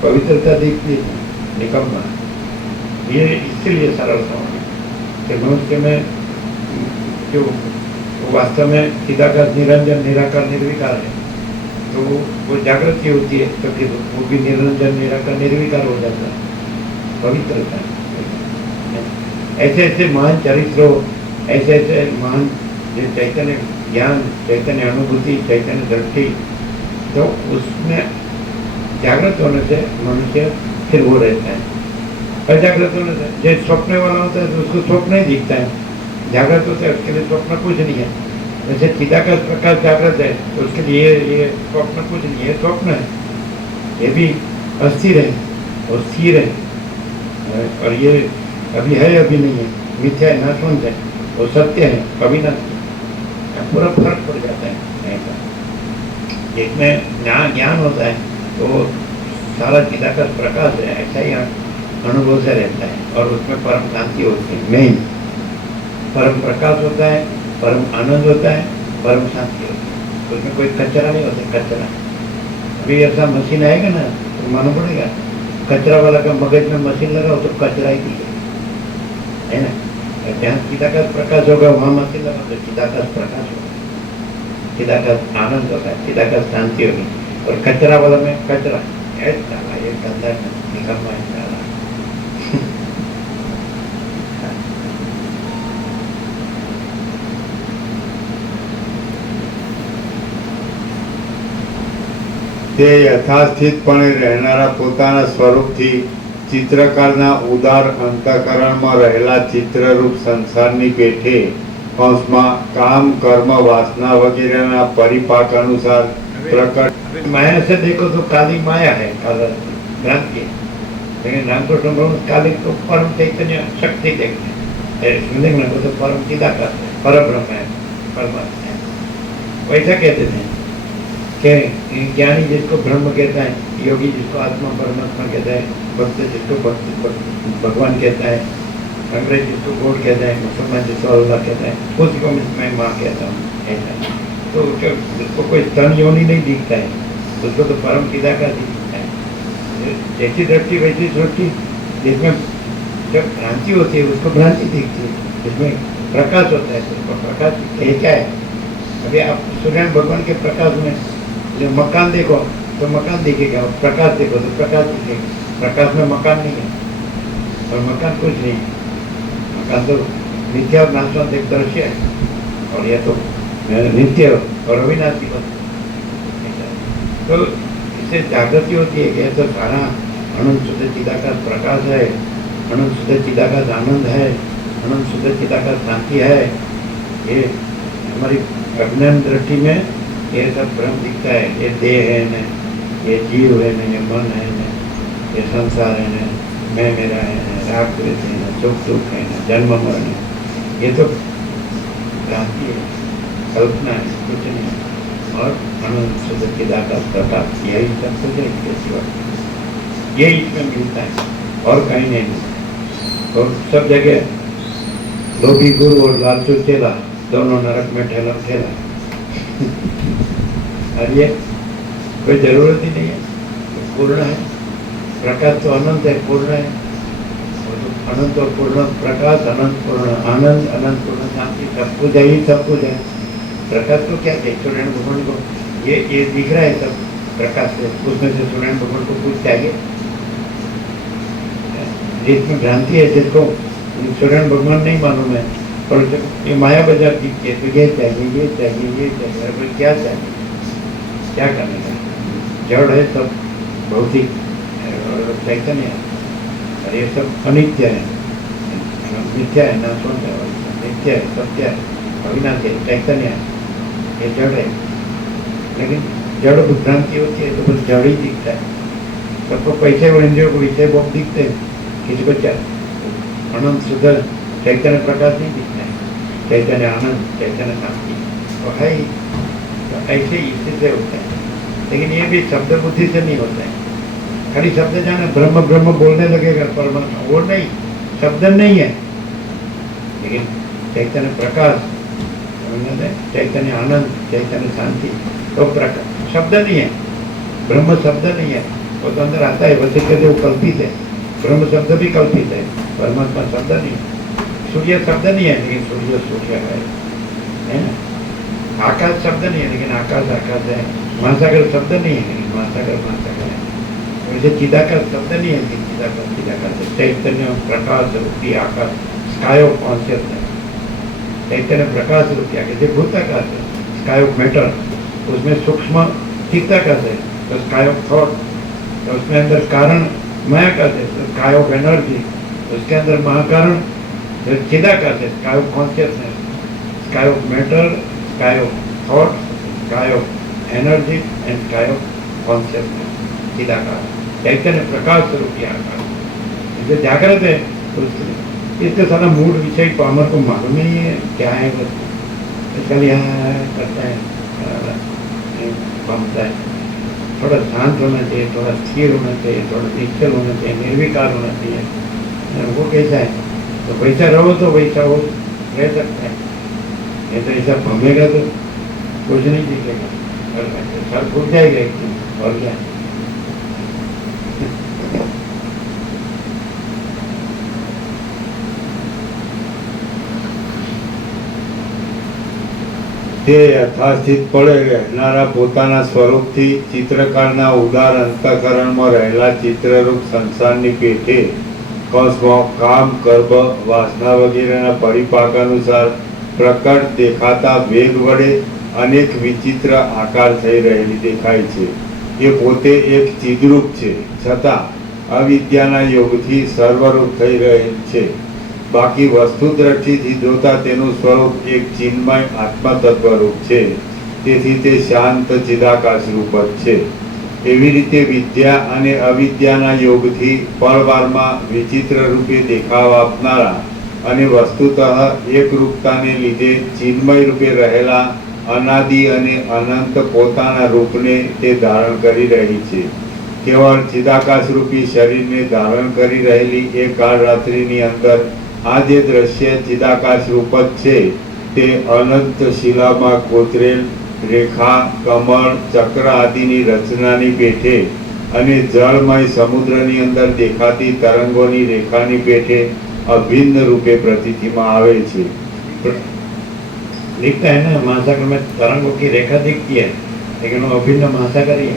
पवित्रता दिखती है निकम्मा. ये इसीलिए सरल समझ मनुष्य में जो वास्तव में चिदाकाश निरंजन निराकार निर्विकार है, तो वो जागृति होती है तो फिर वो भी निरंजन निराकार निर्विकार हो जाता है, पवित्रता. ऐसे ऐसे महान चरित्रों, ऐसे ऐसे महान जो चैतन्य ज्ञान, चैतन्य अनुभूति, चैतन्य दृष्टि, तो उसमें जागृत होने से मनुष्य फिर वो रहता है. अजागृत होने से जो स्वप्न वाला होता है तो उसको स्वप्न ही दिखता है. जागृत होता है उसके लिए स्वप्न कुछ नहीं है. जैसे चिदाकाश प्रकाश जागृत है तो उसके लिए ये स्वप्न कुछ नहीं है, स्वप्न है. ये भी अस्थिर है और स्थिर है, और ये अभी है अभी नहीं है, मिथ्या है, नाशवंत है, वो सत्य है, अविनाशी है। पूरा फर्क पड़ जाता है ऐसा। जिसमें ज्ञान होता है तो वो सारा चिदाकाश प्रकाश है, ऐसा ही अनुभव से रहता है, और उसमें परम शांति होती है। मेन परम प्रकाश होता है, परम आनंद होता है, परम शांति होती है। उसमें कोई कचरा नहीं होता। कचरा अभी ऐसा मशीन आएगा ना तो मालूम पड़ेगा, कचरा वाला का मगज में मशीन लगाओ तो कचरा ही दिखेगा, है ना। जहाँ चिदाकाश प्रकाश होगा वहाँ मशीन लगाओ तो चिदाकाश प्रकाश होगा, चिदाकाश आनंद होगा, चिदाकाश शांति होगी। और कचरा वाला में कचरा डाला, ये गंदा निकलना है डाला। તે યથાસ્થિતપણે રહેનારા પોતાના સ્વરૂપથી ચિત્રકારના ઉદાર અંતઃકરણમાં રહેલા ચિત્રરૂપ સંસારની પેઠે કૌંસમાં કામ કર્મ વાસના વગેરેના પરિપાક અનુસાર પ્રકટ माया से देखो तो काली माया है, काला भ्रांति है। लेकिन रामकृष्ण परमहंस काली को परम चैतन्य शक्ति देखते हैं, सुनेंगे ना तो परम चिदाकाश है, परब्रह्म है, परमात्मा है। वैसा कहते थे कि ज्ञानी जिसको ब्रह्म कहता है, योगी जिसको आत्मा परमात्मा कहता है, भक्त जिसको भगवान कहता है, अंग्रेज जिसको गॉड कहता है, मुसलमान जिसको अल्लाह कहता है, उसको मैं माँ कहता हूँ, ऐसा। तो उसको कोई तन योनि नहीं दिखता है, उसको तो परम चिदाकाश ही दिखता है। जैसी दृष्टि वैसी सृष्टि, जिसमें जब भ्रांति होती है उसको भ्रांति दिखती है, जिसमें प्रकाश होता है उसको प्रकाश दिखता है। क्या है, अभी आप सूर्य भगवान के प्रकाश में जो मकान देखो तो मकान दिखेगा, और प्रकाश देखो तो प्रकाश दिखेगा। प्रकाश में मकान नहीं है, और मकान कुछ नहीं है। मकान तो मिथ्या और नाशवंत एक दृश्य है, और यह तो नित्य और अविनाशी होता है। तो इससे जागृति होती है कि तो सारा अनंत शुद्ध चिदाकाश प्रकाश है, अनंत शुद्ध चिदाकाश आनंद है, अनंत शुद्ध चिदाकाश शांति है। ये हमारी अज्ञान दृष्टि में ये सब भ्रम दिखता है। ये देह है न, ये जीव है न, ये मन है न, ये संसार है न, मैं मेरा है न, राग द्वेष है न, सुख दुख है न, जन्म मरण है। ये तो भ्रांति है, कल्पना है, कुछ नहीं। और अनंत शुद्ध चिदाकाश प्रकाश, यही सब कुछ है इसके सिवा, यही इसमें मिलता है और कहीं नहीं मिलता। और सब जगह लोभी गुरु और लालचू चेला दोनों नरक में ठेला ठेला। और ये कोई जरूरत ही नहीं है, पूर्ण है। प्रकाश तो अनंत है, पूर्ण है। अनंत और पूर्ण प्रकाश, अनंत पूर्ण आनंद, अनंत पूर्ण शांति, सब कुछ है ही, सब कुछ है। प्रकाश को क्या चाहिए? सूर्य भगवान को ये दिख रहा है सब प्रकाश से, उसमें से सूर्य भगवान को कुछ चाहिए? जिसमें भ्रांति है, जिसको सूर्य भगवान नहीं मालूम है, और ये माया बाजार दिखती है, तो ये चाहिए, ये चाहिए, ये चाहिए। अरे क्या चाहिए? क्या करने का? जड़ है सब, भौतिक चैतन्य है, और ये सब अनित्य है, मिथ्या है, नाशवंत है, नित्य है, सत्य है, अविनाशी है, चैतन्य है। ये जड़ है, लेकिन जड़ भ्रांति होती है तो बस जड़ ही दिखता है। सबको पैसे और इंद्रियों को विषय बहुत दिखते हैं, किसी को अनंत शुद्ध चैतन्य प्रकाश नहीं दिखता है। चैतन्य आनंद, चैतन्य शांति तो है ही। तो ऐसे ही इसी से होता है, लेकिन ये भी शब्द बुद्धि से नहीं होता है। खाली शब्द जाने ब्रह्म ब्रह्म बोलने लगेगा परमात्मा, वो नहीं, शब्द नहीं है। लेकिन चैतन्य प्रकाश, चैतन्य आनंद, चैतन्य शांति तो प्रकाश शब्द नहीं है, ब्रह्म शब्द नहीं है। वो तो अंदर आता है, वैसे कहते वो कल्पित है। ब्रह्म शब्द भी कल्पित है, परमात्मा शब्द नहीं है। सूर्य शब्द नहीं है, लेकिन सूर्य सूर्य है ना। आकाश शब्द नहीं है, लेकिन आकाश आकाश है। महासागर शब्द नहीं है, लेकिन महासागर महासागर है। वैसे चिदाकाश शब्द नहीं है, लेकिन चिदाकाश चिदाकाश है। चैतन्य प्रकाश रूपी आकाश, स्काई ऑफ कॉन्शियसनेस, चैतन्य प्रकाश रूपी आकाश, भूताकाश है। स्काई ऑफ मैटर, उसमें सूक्ष्म चित्ताकाश है, तो स्काई ऑफ थॉट, तो उसमें अंदर कारण मायाकाश है, तो स्काई ऑफ एनर्जी, उसके अंदर महाकारण जो चिदाकाश है, sky of consciousness, sky of matter, sky of thought, sky of energy and sky of consciousness, चिदाकाश, चैतन्य प्रकाश रूपी आकाश। जो जागृत है तो ये तो सारा मूड विषय को हमारे को मालूम नहीं है क्या है बस कल यहाँ करता है पमता है। थोड़ा शांत होना चाहिए, थोड़ा स्थिर होना चाहिए, थोड़ा निश्चल होना चाहिए, निर्विकार होना चाहिए। वो कैसा है तो वैसा रहो तो वैसा वो रह सकता है। नहीं तो ऐसा भमेगा तो कुछ नहीं दिखेगा, सर फूट जाएगा एक दिन और क्या। તે યથાસ્થિત પડે રહેનારા પોતાના સ્વરૂપથી ચિત્રકારના ઉદાર અંતઃકરણમાં રહેલા ચિત્રરૂપ સંસારની પેઠે કૌંસમાં કામ, ગર્ભ, વાસના વગેરેના પરિપાક અનુસાર પ્રકટ દેખાતા વેગ વડે અનેક વિચિત્ર આકાર થઈ રહેલી દેખાય છે. એ પોતે એક ચિદ્રૂપ છે, છતાં અવિદ્યાના યોગથી સર્વરૂપ થઈ રહેલ છે. બાકી વસ્તુ દ્રષ્ટિથી જોતા તેનું સ્વરૂપ એક ચિન્મય આત્મા તત્વરૂપ છે. તેથી તે શાંત ચિદાકાશ રૂપ જ છે. એવી રીતે વિદ્યા અને અવિદ્યાના યોગથી પળવારમાં વિચિત્ર રૂપે દેખાવ આપનારા અને વસ્તુતઃ એકરૂપતાને લીધે ચિન્મય રૂપે રહેલા અનાદિ અને અનંત પોતાના રૂપને તે ધારણ કરી રહી છે. કેવળ ચિદાકાશ રૂપી શરીરને ધારણ કરી રહેલી એ કાળ રાત્રિની અંદર આ જે દ્રશ્ય ચિદાકાશ રૂપ જ છે તે અનંત શિલામાં કોતરેલ રેખા, કમળ, ચક્ર આદિની રચનાની પેઠે અને જળમય સમુદ્રની અંદર દેખાતી તરંગોની રેખાની પેઠે અભિન્ન રૂપે પ્રતીતિમાં આવે છે. दिखता है ना महासागर में तरंगों की रेखा दिखती है, लेकिन वो अभिन्न महासागर ही है।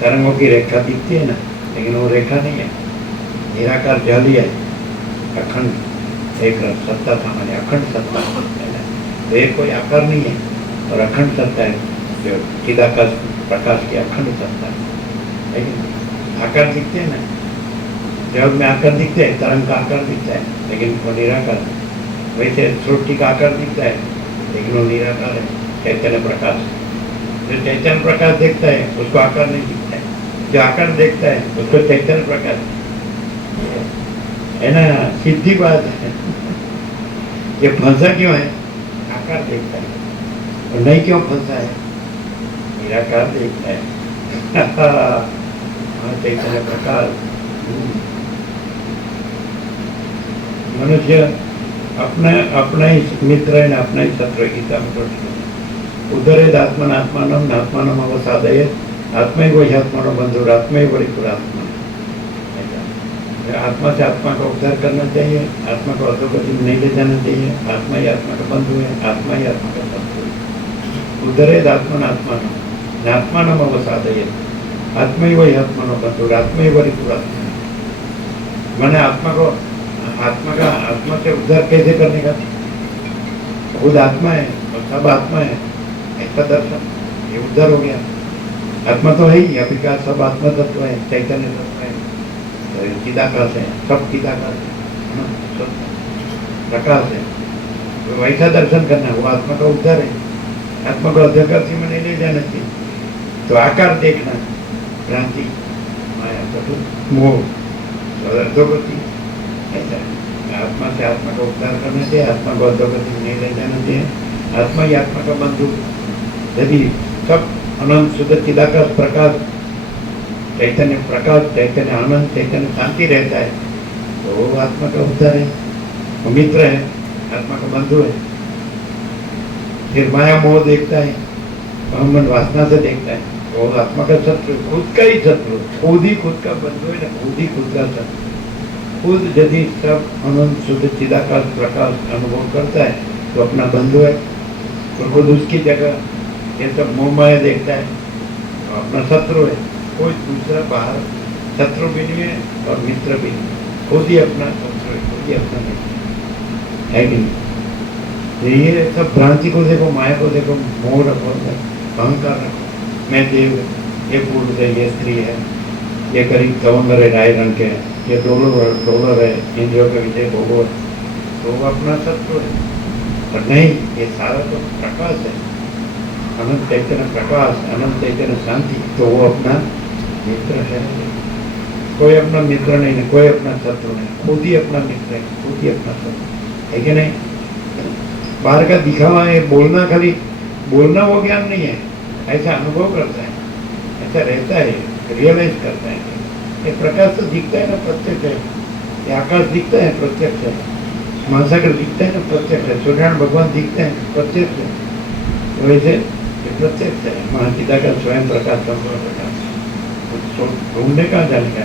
तरंगों की रेखा दिखती है ना, लेकिन वो रेखा नहीं है, निराकार जल ही है, अखंड एक सत्ता सामान्य अखंड सत्ता है ना। तो एक कोई आकार नहीं है और अखंड सत्ता है, जो चिदाकाश प्रकाश की अखंड सत्ता है। लेकिन आकार दिखते हैं ना, जल में आकार दिखते हैं, तरंग का आकार दिखता है, लेकिन वो निराकार है। वैसे सृष्टि का आकार दिखता है, लेकिन वो निराकार है, चैतन्य प्रकाश। जो चैतन्य प्रकाश देखता है उसको आकार नहीं दिखता है, जो आकार देखता है उसको चैतन्य प्रकाश है ना। सीधी बात है। ये फंसा क्यों है? आकार देखता है और नहीं क्यों फंसा है? निराकार देखता है। हाँ, चैतन्य प्रकाश। मनुष्य अपना ही मित्र है, अपना ही शत्रु। गीता में उदरेद आत्मनात्मानम नात्मानम अवसादय आत्मा ही वही आत्मा बंधुर आत्मा ही बड़ी पुरात्मा। आत्मा से आत्मा का उद्धार करना चाहिए, आत्मा को अधोगति में नहीं ले जाना चाहिए। आत्मा ही आत्मा का बंधु है, आत्मा ही आत्मा का शत्रु है। उदरेद आत्मनात्मानम नात्मानम अवसादय आत्मा ही वही आत्मा बंधुर आत्मा ही बड़ी पुरात्मा। मैंने आत्मा को आत्मा से उद्धार कैसे करने का? खुद आत्मा है और सब आत्मा है, ऐसा दर्शन, ये उद्धार हो गया। आत्मा तो है ही, अभी का सब आत्मा तत्व है, चैतन्य तत्व है, तो चिदाकाश है, सब चिदाकाश है, सब प्रकाश है। तो वैसा दर्शन करना, वो आत्मा का उद्धार है। आत्मा को अध्यकाशी में नहीं ले जाना चाहिए। तो आकार देखना, भ्रांति, माया, मोह, अधोगति, ऐसा आत्मा से आत्मा का उद्धार करना चाहिए, आत्मा को अधोगति में नहीं ले जाना चाहिए। आत्मा ही आत्मा का बंधु। यदि सब अनंत शुद्ध चिदाकाश प्रकाश, चैतन्य प्रकाश, चैतन्य आनंद, चैतन्य शांति रहता है, तो वो आत्मा का उद्धार है, वो मित्र है, आत्मा का बंधु है। फिर माया मोह देखता है, मन वासना से देखता है, वो आत्मा का शत्रु, खुद का ही शत्रु, खुद ही खुद का बंधु है ना, खुद ही खुद का शत्रु। खुद यदि सब अनंत शुद्ध चिदाकाश प्रकाश अनुभव करता है तो अपना बंधु है, तो खुद उसकी जगह ये सब मोह माया देखता है तो अपना शत्रु है। कोई दूसरा बाहर शत्रु भी नहीं है और मित्र भी नहीं, खुद ही अपना शत्रु है, खुद ही अपना मित्र है कि नहीं। ये सब भ्रांति को देखो, माया को देखो, मोह रखो, अहंकार रखो, मैं देव, ये पुरुष है, ये स्त्री है, ये करीब तवंगर है, राय रंग के है, ये डोलर है, इंद्रियों के विजय भोगो है, तो वो अपना शत्रु है। और नहीं, ये सारा तो प्रकाश है, अनंत चैतन्य प्रकाश, अनंत चैतन्य शांति, तो वो अपना मित्र है। कोई अपना मित्र नहीं है, कोई अपना शत्रु नहीं, खुद ही अपना मित्र है, खुद ही अपना शत्रु है कि नहीं। बाहर का दिखावा है, बोलना खाली बोलना वो ज्ञान नहीं है, ऐसा अनुभव करता है, ऐसा रहता है, रियलाइज करता है। ये प्रकाश तो दिखता है ना, प्रत्यक्ष है। ये आकाश दिखता है, प्रत्यक्ष है। महासागर दिखता है ना, प्रत्यक्ष है। सूर्यनारायण भगवान दिखते हैं, प्रत्यक्ष है। वैसे ये प्रत्यक्ष है। महाचिता का स्वयं प्रकाश, संपूर्ण प्रकाश। ढूंढने का जाने का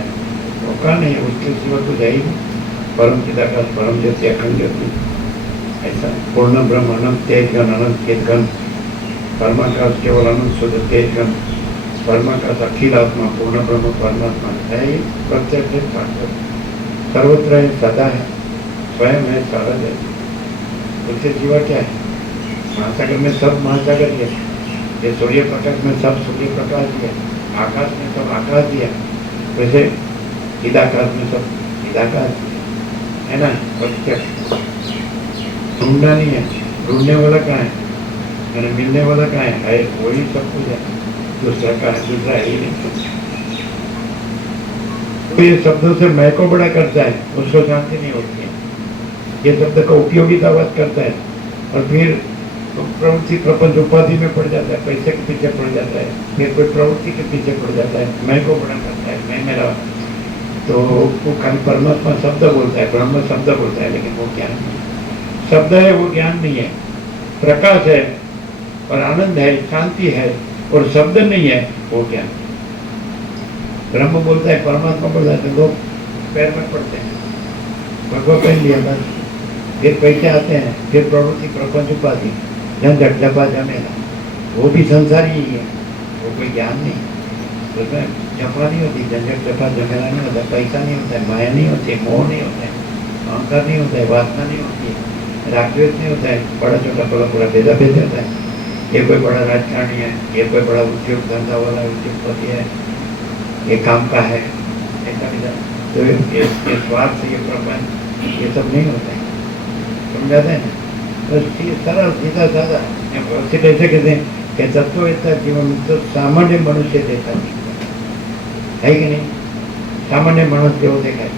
मौका नहीं है, उसके सिवा तो जाएगी। परम चिदाकाश, परम ज्योति, अखंड ज्योति, ऐसा पूर्ण ब्रह्म, अनंत तेज घन, अनंत खेत घन, परमाकाश केवल अनंत शुद्ध तेज घन, परमाकाश अखिल आत्मा, पूर्ण ब्रह्म परमात्मा है। ये प्रत्यक्ष है, साक्षात सर्वत्र है, सदा है, स्वयं है, सारा है। उससे सिवा क्या है? महासागर में सब महासागर है, ये सूर्य प्रकाश में सब सूर्य प्रकाश है, आकाश में सब आकाश दिया, वैसे चिदाकाश में सब चिदाकाश है ना। प्रत्यक्ष ढूंढना नहीं है, ढूंढने वाला कहाँ है, मिलने वाला कहाँ है, वही सब कुछ है। दूसरा कहाँ है? दूसरा है ही नहीं। तो ये शब्दों से मैं को बड़ा करता है, उसको शांति नहीं होती है। ये शब्द का उपयोगितावाद करता है और फिर प्रवृत्ति प्रपंच उपाधि में पड़ जाता है, पैसे के पीछे पड़ जाता है, फिर कोई प्रवृत्ति के पीछे पड़ जाता है, मैं को बड़ा करता है, मैं मेरा। तो वो खाली परमात्मा शब्द बोलता है, ब्रह्म शब्द बोलता है, लेकिन वो ज्ञान नहीं। शब्द है, वो ज्ञान नहीं है। प्रकाश है और आनंद है, शांति है और शब्द नहीं है, वो ज्ञान। ब्रह्म बोलता है, परमात्मा बोलता है, तो लोग पैर में पड़ते हैं, भगवान पहन लिया बस, फिर पैसे आते हैं, फिर प्रवृत्ति प्रपंच उपाधि, झंझट झपा झमेला, वो भी संसारी ही है, वो कोई ज्ञान नहीं। तो उसमें झपा नहीं होती, झंझट झपा झमेला नहीं होता, पैसा नहीं होता है, माया नहीं होती, मोह नहीं होता है, अहंकार नहीं होता है, वासना नहीं होती है, रागद्वेष नहीं होता है, बड़ा छोटा बड़ा पूरा भेदा भेद होता है। ये कोई बड़ा राजकारणी है, ये कोई बड़ा उद्योग धंधा वाला उद्योगपति है, ये काम का है, ऐसा नहीं। तो ये स्वार्थ, ये प्रपंच, ये सब नहीं होता है, समझाते हैं। बस ये सरल सीधा साधा कैसे कहते हैं कि तत्ववेत्ता जीवन तो सामान्य मनुष्य देखा है कि नहीं। सामान्य मनुष्य वो देखा है,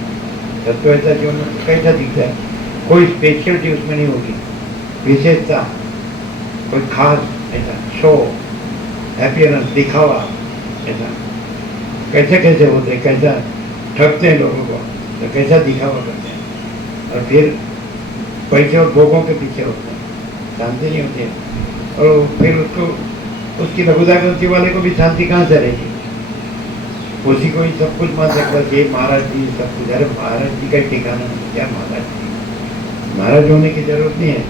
तत्ववेत्ता जीवन में कैसा दिखता है, कोई स्पेशलिटी उसमें नहीं होगी, विशेषता, कोई खास ऐसा शो, हैप्पीनेस, दिखावा, ऐसा कैसे कैसे होते, कैसा ठगते हैं लोगों को, तो कैसा दिखावा करते हैं, और फिर पैसे और भोगों के पीछे होते हैं, शांति नहीं होती है। और फिर उसको उसकी लघुदागंती वाले को भी शांति कहाँ से रहेगी, उसी को ही सब कुछ मान सकता है। ये महाराज जी सब कुछ, अरे महाराज जी का ठिकाना नहीं, क्या महाराज जी, महाराज होने की जरूरत नहीं है,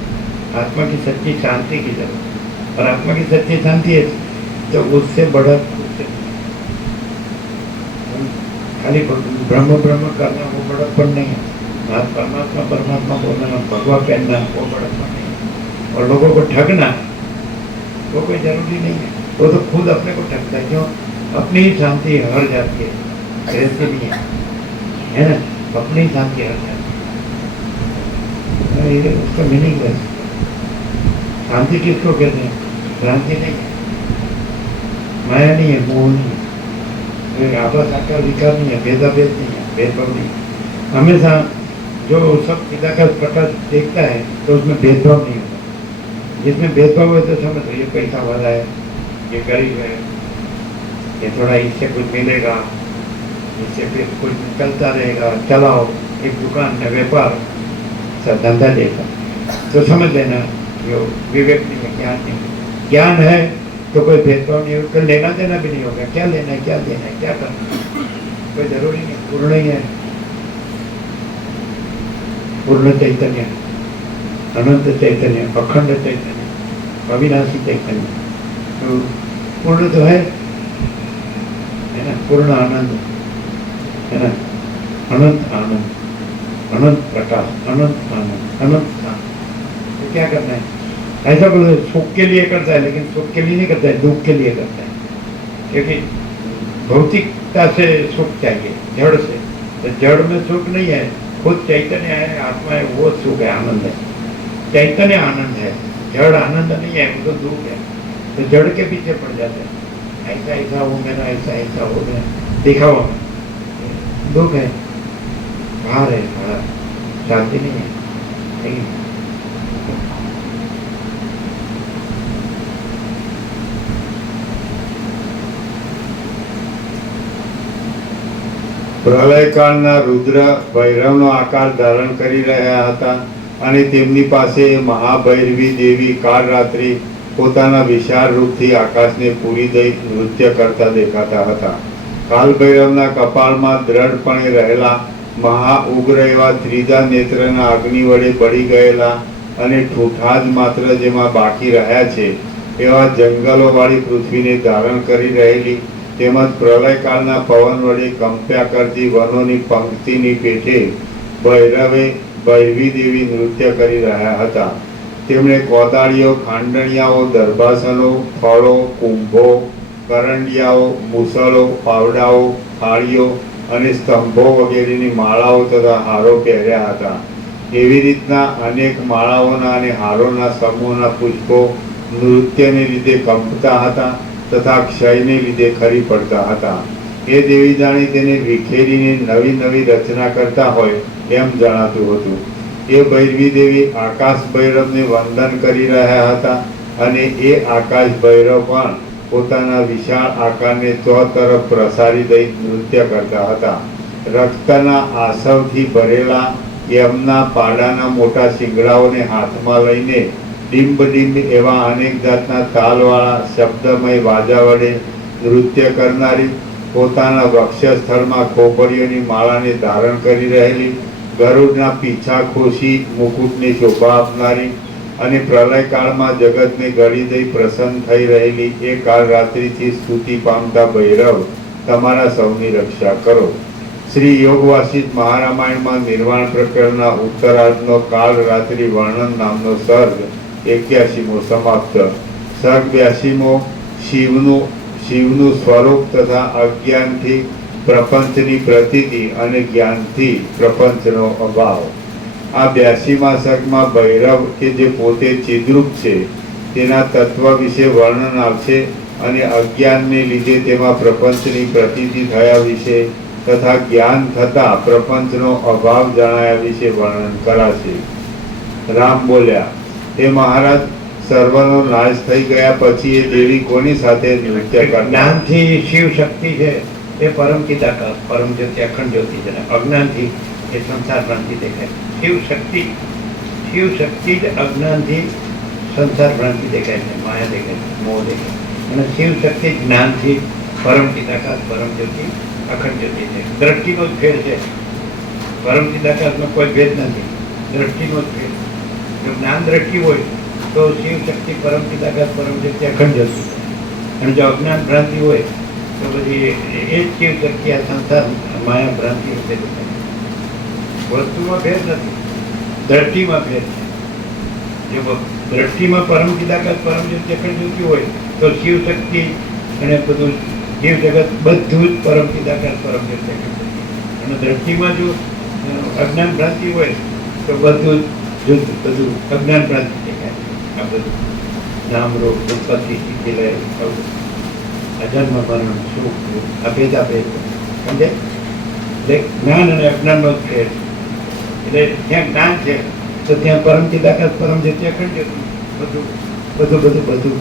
आत्मा की सच्ची शांति की जरूरत। और आत्मा की सच्ची शांति है तो उससे बड़ा खाली ब्रह्म ब्रह्म करना वो बड़प्पन नहीं है। परमात्मा परमात्मा बोलना, भगवान कहना, वो बड़प्पन नहीं है। और लोगों को ठगना वो कोई जरूरी नहीं है, वो तो खुद अपने को ठगता है। क्यों? अपनी ही शांति हर जाती है, रहती नहीं है ना, अपनी ही शांति हर जाती है। उसका मीनिंग है शांति किसको कहते हैं? भ्रांति नहीं है, माया नहीं है, मोह नहीं है, आभास आकार विकार नहीं है, भेदाभेद नहीं है, भेदभाव नहीं है। हमेशा जो सब पिता का प्रकाश देखता है तो उसमें भेदभाव नहीं होता। जिसमें भेदभाव है तो समझ ये पैसा वाला है, ये गरीब है, ये थोड़ा इससे कुछ मिलेगा, इससे फिर कुछ चलता रहेगा, चलाओ, एक दुकान में व्यापार सब धंधा देगा, तो समझ लेना जो विवेक नहीं है, ज्ञान नहीं है। ज्ञान है तो कोई भेदभाव नहीं होगा, लेना देना भी नहीं होगा, क्या लेना है, क्या देना है, क्या करना है, कोई जरूरी नहीं, पूर्ण ही है, पूर्ण चैतन्य, अनंत चैतन्य, अखंड चैतन्य, अविनाशी चैतन्य। तो पूर्ण तो है ना, पूर्ण आनंद है ना, अनंत आनंद, अनंत प्रकाश, अनंत आनंद, अनंत शांति। तो क्या करना है? ऐसा बोलो सुख के लिए करता है, लेकिन सुख के लिए नहीं करता है, दुख के लिए करता है। क्योंकि भौतिकता से सुख चाहिए, जड़ से, तो जड़ में सुख नहीं है, खुद चैतन्य है, आत्मा है, वो सुख है, आनंद है। चैतन्य आनंद है, जड़ आनंद नहीं है, वो तो दुख है। तो जड़ के पीछे पड़ जाते हैं, ऐसा ऐसा हो मेरा, ऐसा ऐसा हो गया, दिखावा दुख है, भार है, शांति नहीं है, नहीं। પ્રલયકાળના રુદ્ર ભૈરવનો આકાર ધારણ કરી રહ્યા હતા અને તેમની પાસે મહાભૈરવી દેવી કાળરાત્રિ પોતાના વિશાળ રૂપથી આકાશને પૂરી દઈ નૃત્ય કરતા દેખાતા હતા. કાલભૈરવના કપાળમાં દ્રઢપણે રહેલા મહા ઉગ્ર એવા ત્રીજા નેત્રના અગ્નિ વડે બળી ગયેલા અને ઠૂઠા જ માત્ર જેમાં બાકી રહ્યા છે એવા જંગલોવાળી પૃથ્વીને ધારણ કરી રહેલી તેમજ પ્રલયકાળના પવન વડે કંપ્યા કરતી વનોની પંક્તિની પેઠે ભૈરવી દેવી નૃત્ય કરી રહ્યા હતા. તેમણે કોદાળીઓ, ખાંડણિયાઓ, દર્ભાસનો, ફળો, કુંભો, કરંડિયાઓ, મુસળો, પાવડાઓ, થાળીઓ અને સ્તંભો વગેરેની માળાઓ તથા હારો પહેર્યા હતા. એવી રીતના અનેક માળાઓના અને હારોના સમૂહના પુષ્પો નૃત્યને લીધે કંપતા હતા તથા ક્ષયને લીધે ખરી પડતા હતા. એ દેવી જાણી તેને વિખેરીને નવી નવી રચના કરતા હોય એમ જણાતું હતું. એ ભૈરવી દેવી આકાશ ભૈરવને વંદન કરી રહ્યા હતા અને એ આકાશ ભૈરવ પણ પોતાના વિશાળ આકારને ચોતરફ પ્રસારી દઈ નૃત્ય કરતા હતા. રક્તના આસવથી ભરેલા એમના પાડાના મોટા શિંગડાઓને હાથમાં લઈને ડિંબ ડિંબ એવા અનેક જાતના તાલવાળા શબ્દમય વાજા વડે નૃત્ય કરનારી, પોતાના વક્ષસ્થળમાં ખોપડીઓની માળાને ધારણ કરી રહેલી, ગરુડના પીછા ખોશી મુકુટને શોભા આપનારી અને પ્રલયકાળમાં જગતને ગળી દઈ પ્રસન્ન થઈ રહેલી એ કાળરાત્રિથી સ્તુતિ પામતા ભૈરવ તમારા સૌની રક્ષા કરો. શ્રી યોગ વાસિષ્ઠ મહારામાયણમાં નિર્વાણ પ્રકરણના ઉત્તરાર્ધનો કાળરાત્રિ વર્ણન નામનો સર્ગ 81મો સમાપ્ત. સર્ગ 82મો શિવનું સ્વરૂપ તથા અજ્ઞાનથી પ્રપંચની પ્રતીતિ અને જ્ઞાનથી પ્રપંચનો અભાવ. આ 82મા સર્ગમાં ભૈરવ કે જે પોતે ચિદ્રૂપ છે તેના તત્વ વિશે વર્ણન આવશે અને અજ્ઞાનને લીધે તેમાં પ્રપંચની પ્રતીતિ થયા વિશે તથા જ્ઞાન થતા પ્રપંચનો અભાવ જણાયા વિશે વર્ણન કરાશે. રામ બોલ્યા, હે મહારાજ, સર્વનો નાશ થઈ ગયા પછી એ દેવી કોની સાથે નૃત્ય કરતા? જ્ઞાનથી શિવ શક્તિ છે એ પરમ ચિદાકાશ, પરમ જ્યોતિ, અખંડ જ્યોતિ છે. અજ્ઞાનથી એ સંસાર ભ્રાંતિ દેખાય. શિવ શક્તિ જ અજ્ઞાનથી સંસાર ભ્રાંતિ દેખાય છે, માયા દેખાય છે, મોહ દેખાય. અને શિવ શક્તિ જ્ઞાનથી પરમ ચિદાકાશ, પરમ જ્યોતિ, અખંડ જ્યોતિ છે. દ્રષ્ટિનો જ ફેર છે. પરમ ચિદાકાશમાં કોઈ ભેદ નથી, દ્રષ્ટિનો જ ફેર. જો જ્ઞાન દ્રષ્ટિ હોય તો શિવ શક્તિ પરમ ચિદાકાશ, પરમ જ્યોતિ, અખંડ જ્યોતિ. અને જો અજ્ઞાન ભ્રાંતિ હોય તો પછી એ જ શિવ શક્તિ આ સંસાર માયા ભ્રાંતિ રૂપે દેખાય. વસ્તુમાં ફેર નથી, દ્રષ્ટિમાં ફેર છે. જો દ્રષ્ટિમાં પરમ ચિદાકાશ, પરમ જ્યોતિ, અખંડ જ્યોતિ હોય તો શિવ શક્તિ અને બધું જીવ જગત બધું જ પરમ ચિદાકાશ, પરમ જ્યોતિ, અખંડ જ્યોતિ. અને દ્રષ્ટિમાં જો અજ્ઞાન ભ્રાંતિ હોય તો બધું બધું અજ્ઞાન ભ્રાંતિ દેખાય. આ બધું નામ રૂપ ઉત્પત્તિ સ્થિતિ લય અજન્મ મરણ સુખ આ ભેદ સમજે. જ્ઞાન અને અજ્ઞાનનો જ ફેર. એટલે જ્યાં જ્ઞાન છે તો ત્યાં પરમ ચિદાકાશ, પરમ જ્યોતિ, અખંડ જ્યોતિ બધું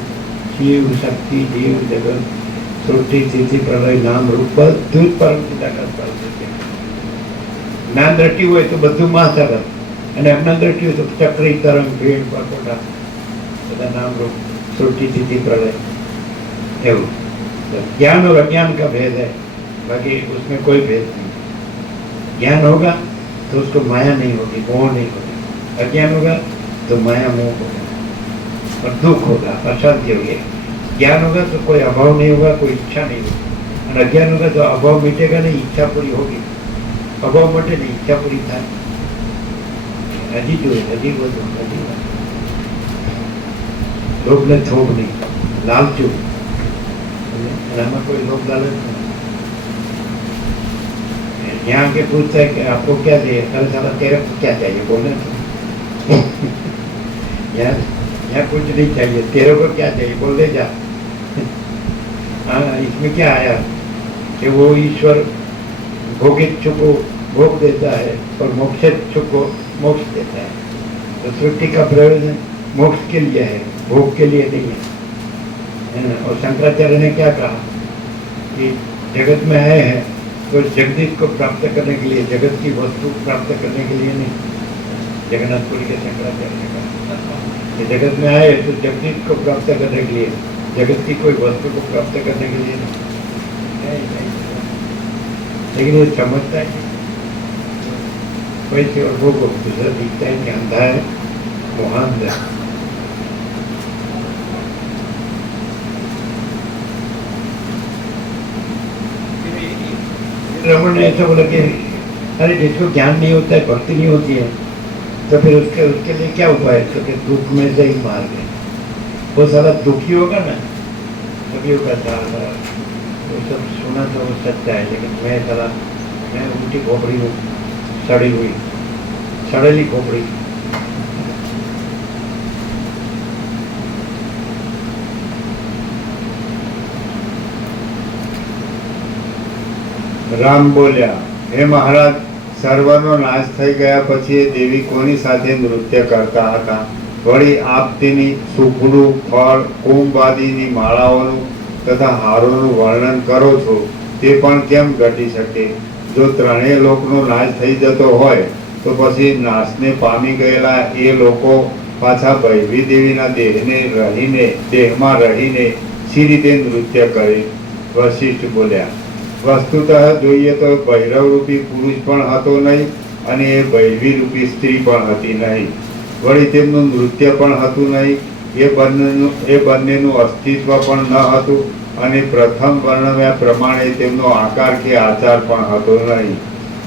શિવ શક્તિ, જીવ જગત, સૃષ્ટિ સ્થિતિ પ્રલય નામ રૂપ બધું જ પરમ ચિદાકાશ, પરમ જ્યોતિ. જ્ઞાન દ્રષ્ટિ હોય તો બધું મહાસાગર, અને અજ્ઞાન દ્રષ્ટિ હોય તો ચક્રી, તરંગ, ભેડ, પરપોટા બધા નામ रूप सृष्टि स्थिति प्रलय एवं. ज्ञान और अज्ञान का भेद है, बाकी उसमें कोई भेद नहीं. ज्ञान होगा तो उसको माया नहीं होगी, मोह नहीं होगी. अज्ञान होगा तो माया मोह होगा और दुख होगा, अशांति होगी. ज्ञान होगा तो कोई अभाव नहीं होगा, कोई इच्छा नहीं होगी. और अज्ञान होगा तो अभाव मिटेगा नहीं, इच्छा पूरी होगी. अभाव मटे नहीं, इच्छा पूरी થાય. હજી જોઈએ, હજી બધું હજી लोभ ने थोक नहीं, लालचू. कोई लोभ लालच नहीं. यहाँ के पूछता है कि आपको क्या चाहिए, अरे साला तेरे को क्या चाहिए बोले. यहाँ कुछ नहीं चाहिए, तेरे को क्या चाहिए बोल दे जा. हाँ, इसमें क्या आया कि वो ईश्वर भोगिच्छु को भोग देता है और मोक्षेच्छु को मोक्ष देता है। तो सृष्टि का प्रयोजन मोक्ष के लिए है, भोग के लिए नहीं है ना। और शंकराचार्य ने क्या कहा कि जगत में आए हैं तो जगदीश को प्राप्त करने के लिए, जगत की वस्तु प्राप्त करने के लिए नहीं। जगन्नाथपुरी के शंकराचार्य ने कहा कि जगत में आए तो जगदीश को प्राप्त करने के लिए, जगत की कोई वस्तु को प्राप्त करने के लिए नहीं। लेकिन ये समझता है वैसे, और वो दूसरा दिखता है कि अंधा है, मोहांध है। रमन ने ऐसा बोला कि अरे जिसको ज्ञान नहीं होता है, भक्ति नहीं होती है, तो फिर उसके लिए क्या उपाय है? तो फिर दुख में से ही मार्ग है। वो सारा दुखी होगा ना, तभी होगा सारा। वो सब सुना तो वो सच्चा है, लेकिन मैं उल्टी खोपड़ी हूँ, सड़ी हुई, सड़ेली खोपड़ी। રામ બોલ્યા, હે મહારાજ, સર્વનો નાશ થઈ ગયા પછી એ દેવી કોની સાથે નૃત્ય કરતા હતા? વળી આપ તેની સુખનું ફળ, કુંભાદીની માળાઓનું તથા હારોનું વર્ણન કરો છો, તે પણ કેમ ઘટી શકે? જો ત્રણેય લોકનો નાશ થઈ જતો હોય તો પછી નાશને પામી ગયેલા એ લોકો પાછા ભૈરવી દેવીના દેહમાં રહીને શી રીતે નૃત્ય કરે? વશિષ્ઠ બોલ્યા, વસ્તુતઃ જોઈએ તો ભૈરવ રૂપી પુરુષ પણ હતો નહીં અને એ ભૈરવી રૂપી સ્ત્રી પણ હતી નહીં. વળી તેમનું નૃત્ય પણ હતું નહીં. એ બંનેનું અસ્તિત્વ પણ ન હતું અને પ્રથમ વર્ણવ્યા પ્રમાણે તેમનો આકાર કે આચાર પણ હતો નહીં.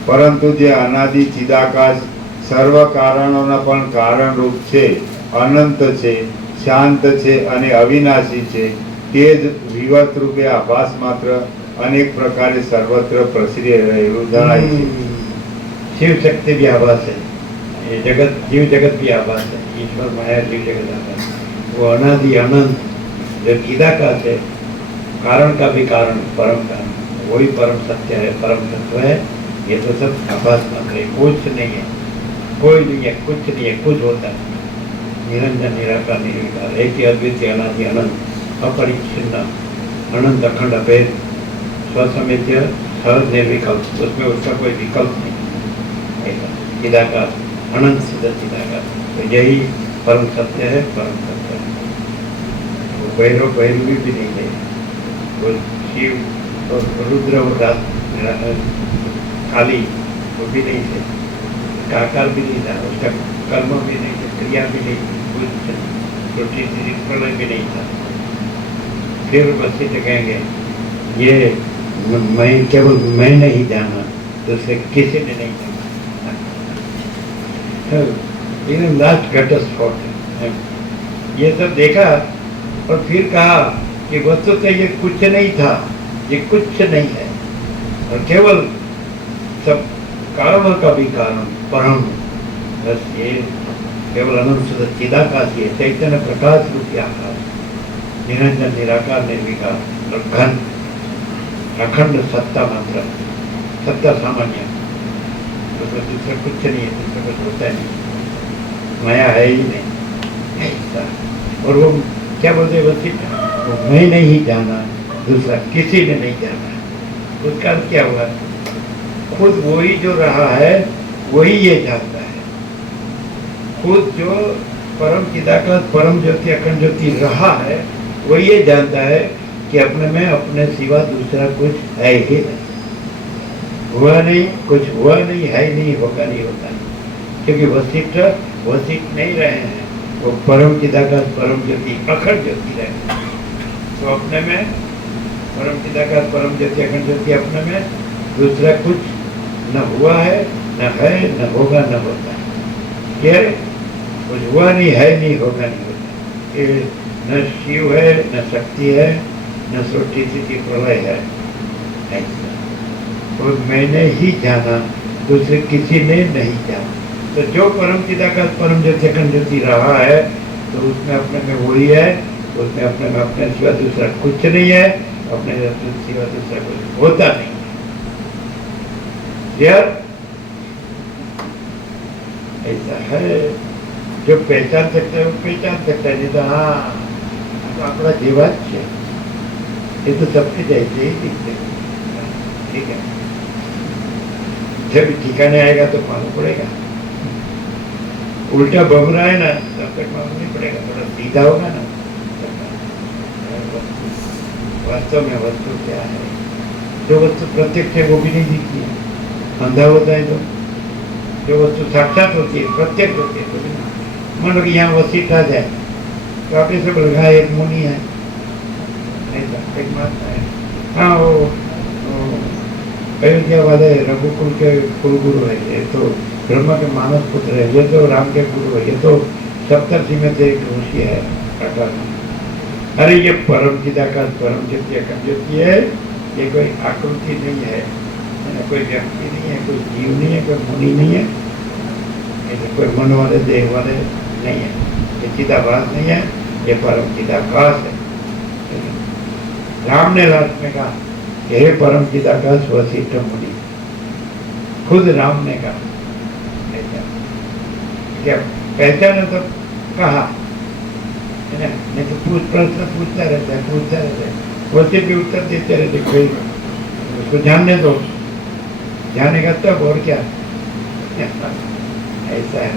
પરંતુ જે અનાદિ ચિદાકાશ સર્વ કારણોના પણ કારણરૂપ છે, અનંત છે, શાંત છે અને અવિનાશી છે, તે જ વિવત રૂપે આભાસ માત્ર अनेक प्रकार सर्वत्र प्रसरी रहेलू जणाय छे। शिव शक्ति भी आभास है, ये जगत, जीव जगत भी आभास है, ईश्वर माया जीव जगत आभास है। वो अनादि अनंत जो चिदाकाश है, कारण का भी कारण, परम कारण, वही परम सत्य है, परम तत्व है। ये तो सब आभास मात्र है, कुछ नहीं है, कोई नहीं है, कुछ नहीं है, कुछ होता है। निरंजन निराकार निर्विकार, एक ही अद्वितीय अनादि अनंत अपरिच्छिन्न अनंत अखंड अभेद स्वसमित्य सहज निर्विकल्प, उसमें उसका कोई विकल्प नहीं। चिदाकार, अनंत सिद्ध चिदाकार, तो यही परम सत्य है, परम सत्य है। वो भैरव भैरवी भी नहीं है, वो शिव और रुद्र और काली वो भी नहीं थे, उसका आकार भी नहीं था, उसका कर्म भी नहीं था, क्रिया भी नहीं थी, कुछ प्रलय भी नहीं था। फिर वशिष्ठ कहेंगे ये मैं केवल मैं नहीं जाना, दूसरे किसी ने नहीं जाना। लास्ट घटस्फोट है। ये सब देखा और फिर कहा कि वस्तुतः ये कुछ नहीं था, ये कुछ नहीं है, और केवल सब कारणों का भी कारण परम, बस ये केवल अनंत चिदाकाश है, चैतन्य प्रकाश रूपी आकाश, निरंजन निराकार निर्विकार और घन अखंड सत्ता मात्र, सत्ता सामान्य, तो दूसरा कुछ नहीं है, दूसरा कुछ होता नहीं, माया है ही नहीं ऐसा। और वो क्या बोलते हैं वशिष्ठ, वो मैं नहीं जाना, दूसरा किसी ने नहीं जाना। उसका अर्थ क्या हुआ? खुद वही जो रहा है वही ये जानता है। खुद जो परम चिदाकाश परम ज्योति अखंड ज्योति रहा है वही ये जानता है कि अपने में अपने सिवा दूसरा कुछ है ही नहीं, हुआ नहीं, कुछ हुआ नहीं, है नहीं, होगा नहीं, होता नहीं। क्योंकि वशिष्ठ नहीं रहे हैं, वो परम चिदाकाश परम ज्योति अखंड ज्योति रहे हैं। तो अपने में परम चिदाकाश परम ज्योति अखंड ज्योति अपने में दूसरा कुछ न हुआ है, न है, न होगा, न होता है। ये कुछ हुआ नहीं, है नहीं, होगा नहीं, होता है। ये न शिव है, न शक्ति है, न सृष्टि स्थिति प्रलय है, ऐसा। और मैंने ही जाना, दूसरे किसी ने नहीं जाना। तो जो परम चिदाकाश परम ज्योति अखंड ज्योति रहा है, तो उसमें अपने में वही है, उसमें अपने में अपने सिवा दूसरा कुछ नहीं है, अपने सिवा दूसरा कुछ होता नहीं। जड़ ऐसा है, जो पहचान सकता है वो पहचान सकता है, नहीं तो हाँ तो अपना जीवा है, ये तो सबके जैसे ही दिखते हैं। ठीक है, जब ठिकाने आएगा तो मालूम पड़ेगा। उल्टा बम रहा है ना तब तक मालूम नहीं पड़ेगा, थोड़ा सीधा होगा ना। वास्तव में वस्तु क्या है, जो वस्तु प्रत्यक्ष है वो भी नहीं दिखती है, अंधा होता है तो। जो वस्तु साक्षात होती है, प्रत्यक्ष होती है, तो भी नहीं। मान लो कि यहाँ वसीठा जाए तो आपने सब लगा एक मुनि है, ऐसा एक माता है। हाँ वो अयोध्या वाले रघुकुल के कुलगुरु है, ये तो ब्रह्मा के मानस पुत्र है, ये तो राम के गुरु है, ये तो सप्तर्षि में से एक ऋषि है अटल। अरे ये परम चिदाकाश परम ज्योति है, ये कोई आकृति नहीं है, कोई व्यक्ति नहीं है, कोई जीव नहीं है, कोई मुनि नहीं है, कोई मन वाले देह वाले नहीं है, ये चिदाभास नहीं है, ये परम चिदाकाश है। राम ने लास्ट में कहा हे परम चिदाकाश वशिष्ठ मुनि, खुद राम ने कहा। क्या पहचाना तो कहा है ना, नहीं तो प्रश्न पूछता रहता है, वैसे भी उत्तर देते रहते, कोई उसको जानने दो, जानेगा तब और क्या। ऐसा है।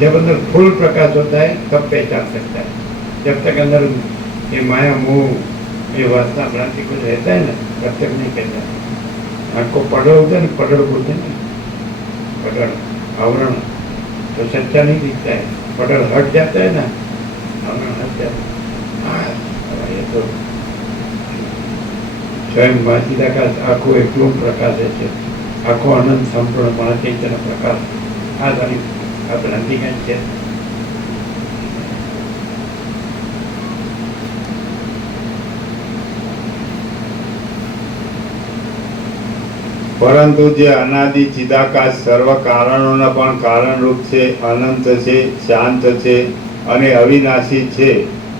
जब अंदर फुल प्रकाश होता है तब पहचान सकता है, जब तक अंदर ये माया मोह ये वासना भ्रांति कुछ रहता है ना तब तक नहीं पहचान। आपको पढ़ो होता है ना, पढ़ो बोलते हैं, पढ़ आवरण तो सच्चा नहीं दिखता है, पढ़ हट जाता है ना, आवरण हट जाता है। ये तो स्वयं माँ चिदाकाश आखो एकलो प्रकाश है, आखो आनंद संपूर्ण माँ चैतन्य प्रकाश आ तारी आ भ्रांति का है। પરંતુ જે અનાદિ ચિદાકાશ સર્વ કારણોના પણ કારણરૂપ છે, અનંત છે, શાંત છે અને અવિનાશી છે,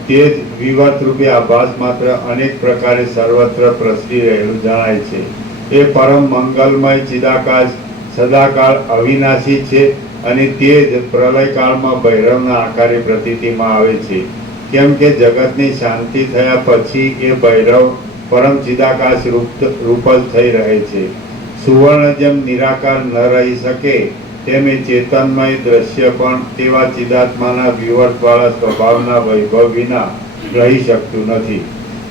તે જ વિવર્ત રૂપે આભાસ માત્ર અનેક પ્રકારે સર્વત્ર પ્રસરી રહેલું જણાય છે। એ પરમ મંગલમય ચિદાકાશ સદાકાળ અવિનાશી છે અને તે જ પ્રલયકાળમાં ભૈરવના આકારે પ્રતીતિમાં આવે છે, કેમ કે જગતની શાંતિ થયા પછી એ ભૈરવ પરમ ચિદાકાશ રૂપ જ થઈ રહે છે। સુવર્ણ જેમ નિરાકાર ન રહી શકે તેમ એ ચેતનમય દ્રશ્ય પણ તેવા ચિદાત્માના વિવર્તવાળા સ્વભાવના વૈભવ વિના રહી શકતું નથી।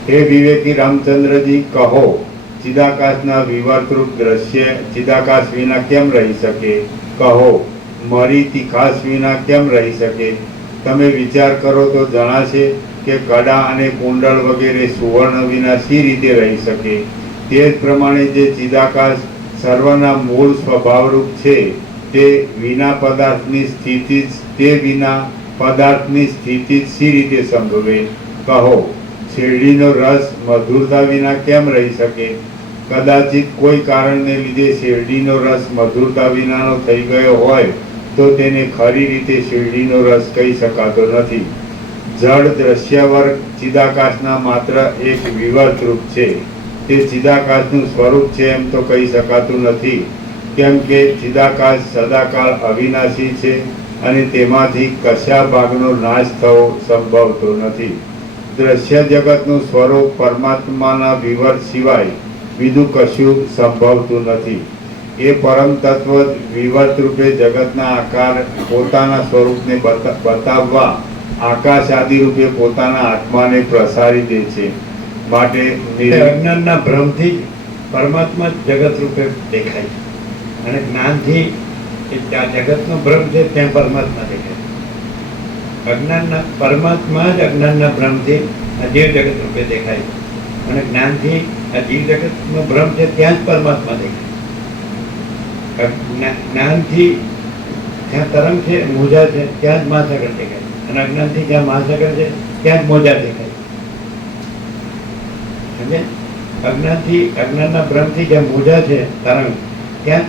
હે વિવેકી રામચંદ્રજી, કહો ચિદાકાશના વિવર્તરૂપ દ્રશ્ય ચિદાકાશ વિના કેમ રહી શકે? કહો મરી તીખાશ વિના કેમ રહી શકે? તમે વિચાર કરો તો જણાશે કે કડા અને કુંડળ વગેરે સુવર્ણ વિના શી રીતે રહી શકે? તે જ પ્રમાણે જે ચિદાકાશ સર્વના મૂળ સ્વભાવરૂપ છે તે વિના પદાર્થની સ્થિતિ શી રીતે સંભવે? કહો શેરડીનો રસ મધુરતા વિના કેમ રહી શકે? કદાચિત કોઈ કારણને લીધે શેરડીનો રસ મધુરતા વિનાનો થઈ ગયો હોય તો તેને ખરી રીતે શેરડીનો રસ કહી શકાતો નથી। જળ દ્રશ્યવર્ગ ચિદાકાશના માત્ર એક વિવર્ત રૂપ છે, તે ચિદાકાશનું સ્વરૂપ છે એમ તો કહી શકાતું નથી, કેમ કે ચિદાકાશ સદાકાળ અવિનાશી છે અને તેમાંથી કશા ભાગનો નાશ થવો સંભવતો નથી। દ્રશ્ય જગતનું સ્વરૂપ પરમાત્માના વિવર્ત સિવાય બીજું કશું સંભવતું નથી। એ પરમ તત્વ વિવર્ત રૂપે જગતના આકાર પોતાના સ્વરૂપને બતાવવા આકાશ આદિ રૂપે પોતાના આત્માને પ્રસારી દે છે। માટે અજ્ઞાનના ભ્રમથી પરમાત્મા જગત રૂપે દેખાય અને જ્ઞાનથી જગતનો ભ્રમ છે ત્યાં પરમાત્મા દેખાય। અજ્ઞાનના પરમાત્મા જ અજ્ઞાનના ભ્રમથી જીવ જગત રૂપે દેખાય અને જ્ઞાનથી જીવ જગતનો ભ્રમ છે ત્યાં જ પરમાત્મા દેખાય। જ્ઞાનથી જ્યાં તરંગ છે મોજા છે ત્યાં જ મહાસાગર દેખાય અને અજ્ઞાનથી જ્યાં મહાસાગર છે ત્યાં જ મોજા દેખાય। અજ્ઞાનથી અજ્ઞાનના ભ્રમથી જ્યાં મોજા છે તરંગ ત્યાં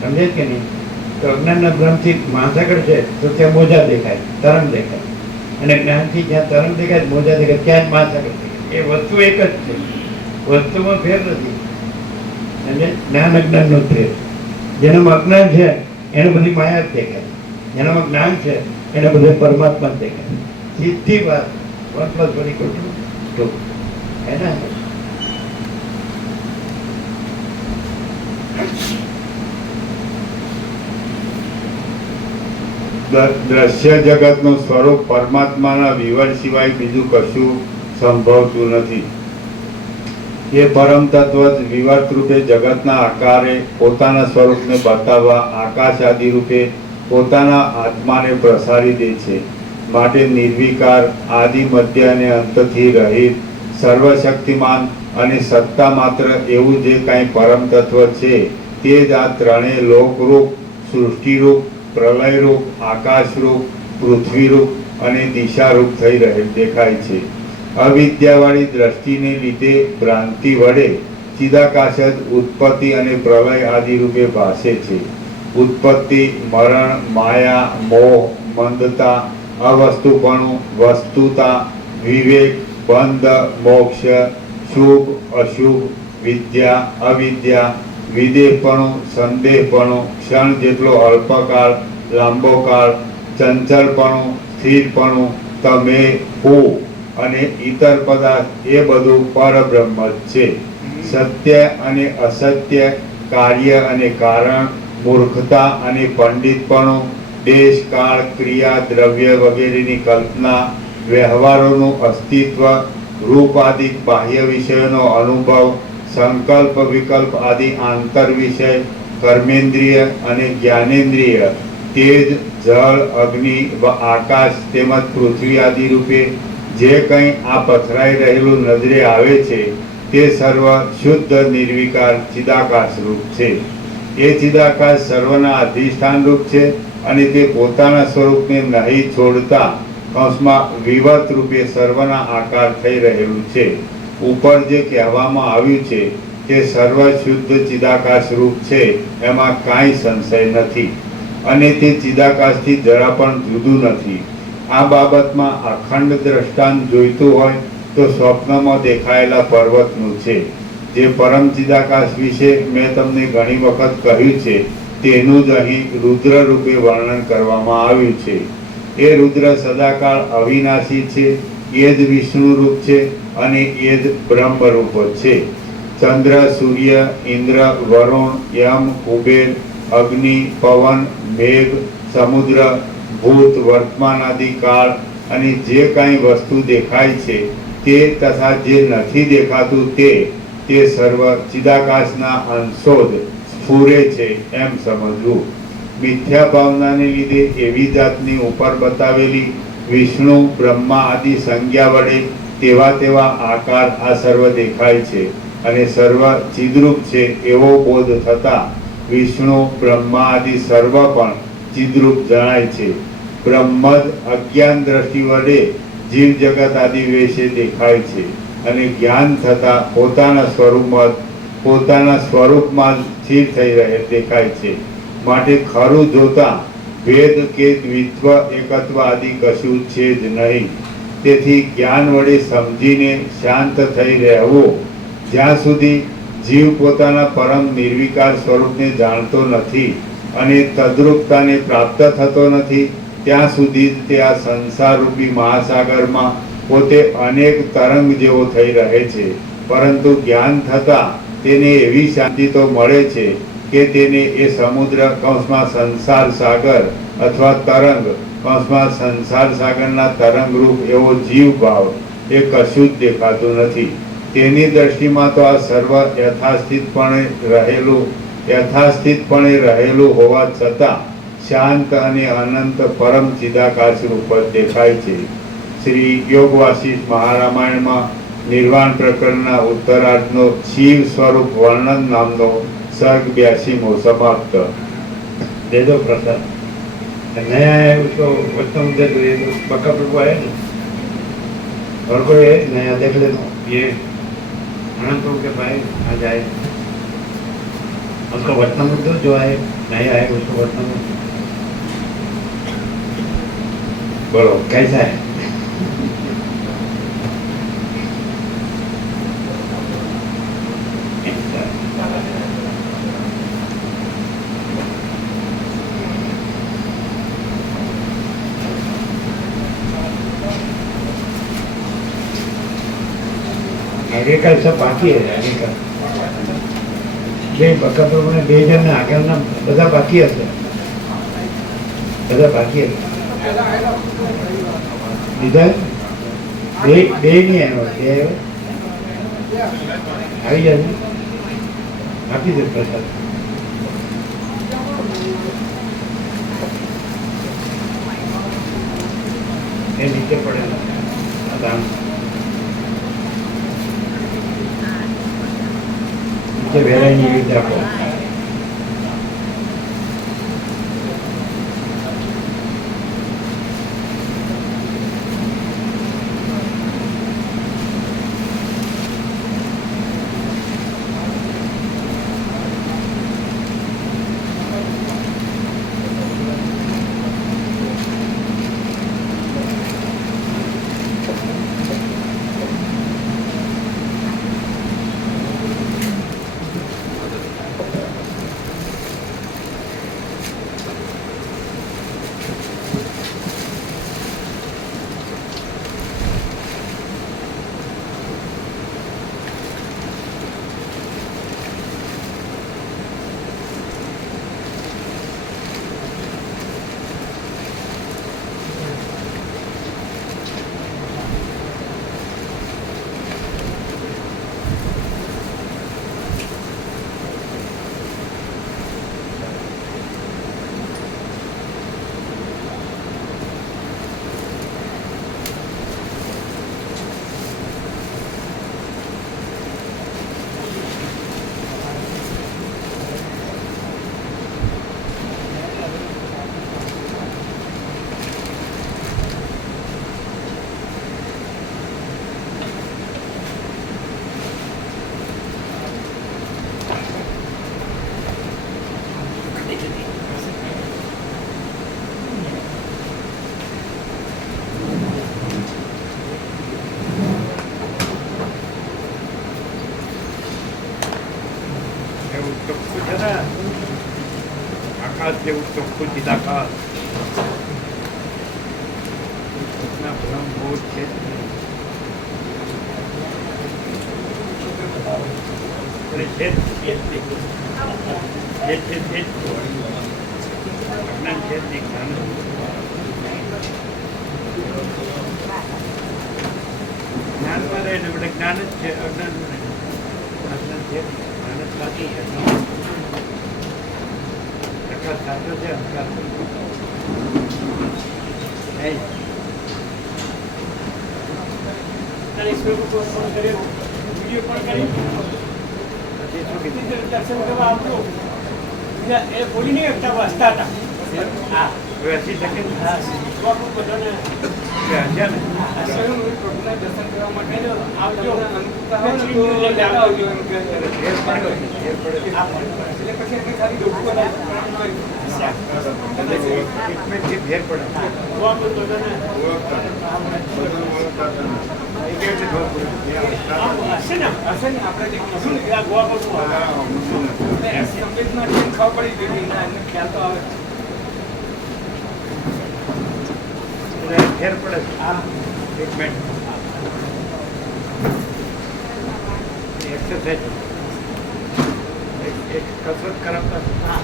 સમજે કે નહીં? તો અજ્ઞાનના ભ્રમથી મહાસાગર છે તો ત્યાં મોજા દેખાય, તરંગ દેખાય। અને જ્ઞાનથી જ્યાં તરંગ દેખાય મોજા દેખાય ત્યાં જ મહાસાગર દેખાય. એ વસ્તુ એક જ છે, વસ્તુમાં ફેર નથી. અને જ્ઞાન અજ્ઞાનનો ફેર. જેનામાં અજ્ઞાન છે એને બધી માયા જ દેખાય, જેનામાં જ્ઞાન છે એને બધે પરમાત્મા જ દેખાય. સીધી વાત 1 + 1 = 2 એના દ્રશ્ય જગતનું સ્વરૂપ પરમાત્માના વિવર સિવાય બીજું કશું સંભવતું નથી. એ પરમ તત્વ જ વિવર્ત રૂપે જગતના આકારે પોતાના સ્વરૂપને બતાવવા આકાશ આદિ રૂપે પોતાના આત્માને પ્રસારી દે છે. માટે નિર્વિકાર, આદિ મધ્ય અને અંતથી રહિત, સર્વશક્તિમાન અને સત્તા માત્ર એવું જે કાંઈ પરમ તત્વ છે તે જ આ ત્રણેય લોકરૂપ, સૃષ્ટિરૂપ, પ્રલયરૂપ, આકાશરૂપ, પૃથ્વીરૂપ અને દિશારૂપ થઈ દેખાય છે. અવિદ્યાવાળી દ્રષ્ટિને લીધે ભ્રાંતિ વડે ચિદાકાશ જ ઉત્પત્તિ અને પ્રલય આદિ રૂપે ભાસે છે. ઉત્પત્તિ, મરણ, માયા, મોહ, મંદતા, અવસ્તુપણું, વસ્તુતા, વિવેક, બંધ, મોક્ષ, શુભ, અશુભ, વિદ્યા, અવિદ્યા, વિદેહપણું, સંદેહપણું, ક્ષણ જેટલો અલ્પકાળ, લાંબો કાળ, ચંચળપણું, સ્થિરપણું, તમે, હું અને ઇતર પદાર્થ એ બધું પરબ્રહ્મ જ છે. સત્ય અને અસત્ય, કાર્ય અને કારણ, મૂર્ખતા અને પંડિતપણું, દેશ, કાળ, ક્રિયા, દ્રવ્ય વગેરેની કલ્પના, વ્યવહારોનું અસ્તિત્વ, રૂપ આદિ બાહ્ય વિષયોનો અનુભવ, સંકલ્પ વિકલ્પ આદિ આંતર વિષય, કર્મેન્દ્રિય અને જ્ઞાનેન્દ્રિય, તેજ, જળ, અગ્નિ, આકાશ તેમજ પૃથ્વી આદિ રૂપે જે કંઈ આ પથરાઈ રહેલું નજરે આવે છે તે સર્વ શુદ્ધ નિર્વિકાર ચિદાકાશ રૂપ છે. એ ચિદાકાશ સર્વના અધિષ્ઠાન રૂપ છે અને તે પોતાના સ્વરૂપને નહીં છોડતા કૌંસમાં વિવર્ત રૂપે સર્વના આકાર થઈ રહેલું છે. ઉપર જે કહેવામાં આવ્યું છે તે સર્વ શુદ્ધ ચિદાકાશ રૂપ છે, એમાં કાંઈ સંશય નથી અને તે ચિદાકાશથી જરા પણ જુદું નથી. આ બાબતમાં અખંડ દ્રષ્ટાંત જોઈતું હોય તો સ્વપ્નમાં દેખાયેલા પર્વતનું છે. જે પરમ ચિદાકાશ વિશે મેં તમને ઘણી વખત કહ્યું છે તેનું જ અહીં રુદ્ર રૂપે વર્ણન કરવામાં આવ્યું છે. એ રુદ્ર સદાકાળ અવિનાશી છે, એ જ વિષ્ણુ રૂપ છે અને એ જ બ્રહ્મ રૂપ છે. ચંદ્ર, સૂર્ય, ઇન્દ્ર, વરુણ, યમ, કુબેર, અગ્નિ, પવન, મેઘ, સમુદ્ર, ભૂત, વર્તમાન આદિ કાળ અને જે કાંઈ વસ્તુ દેખાય છે તે તથા જે નથી દેખાતું તે સર્વ ચિદાકાશના અંશો જ સ્ફુરે છે એમ સમજવું. મિથ્યા ભાવનાને લીધે એવી જાતની ઉપર બતાવેલી વિષ્ણુ, બ્રહ્મા આદિ સંજ્ઞા વડે તેવા આકાર આ સર્વ દેખાય છે અને સર્વ ચિદ્રૂપ છે એવો બોધ થતા વિષ્ણુ, બ્રહ્મા આદિ સર્વ પણ ચિદ્રૂપ જણાય છે. બ્રહ્મ જ અજ્ઞાન દ્રષ્ટિ વડે જીવ જગત આદિ વિશે દેખાય છે અને જ્ઞાન થતા પોતાના સ્વરૂપમાં સ્થિર થઈ દેખાય છે. માટે ખરું જોતા ભેદ કે દ્વિત્વ, એકત્વ આદિ કશું છે જ નહીં. તેથી જ્ઞાન વડે સમજીને શાંત થઈ રહેવું. જ્યાં સુધી જીવ પોતાના પરમ નિર્વિકાર સ્વરૂપને જાણતો નથી અને તદ્રુપતાને પ્રાપ્ત થતો નથી ત્યાં સુધી જ તે આ સંસારરૂપી મહાસાગરમાં પોતે અનેક તરંગ જેવો થઈ રહે છે. પરંતુ જ્ઞાન થતાં તેને એવી શાંતિ તો મળે છે કે તેને એ સમુદ્ર કૌંસમાં સંસાર સાગર અથવા તરંગ કૌંસમાં સંસાર સાગરના તરંગરૂપ એવો જીવ ભાવ એ કશું જ દેખાતું નથી. તેની દ્રષ્ટિમાં તો આ સર્વ યથાસ્થિતપણે રહેલું હોવા છતાં શાંત અને અનંત પરમ ચિદાકાશ રૂપ જ દેખાય છે. શ્રી યોગ વાસિષ્ઠ મહારામાયણમાં નિર્વાણ પ્રકરણના ઉત્તરાર્ધનો શિવ સ્વરૂપ વર્ણન નામનો સર્ગ 82મો સમાપ્ત. दे दो प्रसाद. नया है उसको उत्तम दे दो. ये तो बका प्रभु है ना, और कोई है नया देख लेना. ये अनंत प्रभु के भाई आ जाए उसको वर्तमान दो. जो है नया है उसको वर्तमान. बोलो कैसा है? आगे का सब बाकी है आगे का બે બકા પ્રમાણે બે જણ આગળના બધા બાકી હશે બધા બાકી હશે બીજા બે બે નહીં આવ્યો બે આવી જશે આપી દે પ્રસાદ એ નીચે પડેલા દામ નીચે વેરાયની એવી રીતે આપો ચોખ્ખું છે ને આકાશ જેવું ચોખ્ખું ચિદાકાશ ભ્રમ બહુ છે અજ્ઞાન છે જ્ઞાનમાં રહે ને એટલે જ્ઞાન જ છે અજ્ઞાન અજ્ઞાન છે મહેનત સાચી છે પ્રકાશ સાચો છે અંધકાર દર્શન કરવા આપજો એ બોલી નહીં એકતા વાંચતા હતા હા બેસી શકે હા બધાને દર્શન કરવા માટે આવજો એટલે પછી એને ખાલી ડોક્ટર ટ્રીટમેન્ટથી ફેર પડે હશે ને આપણે જે કીધું ને ગોવા કરવું સંવેદના ખબર પડી ગઈ એમને ખ્યાલ તો આવે ફેર પડે ટ્રીટમેન્ટ એક્સરસાઇઝ એક કસરત કરાવતા હા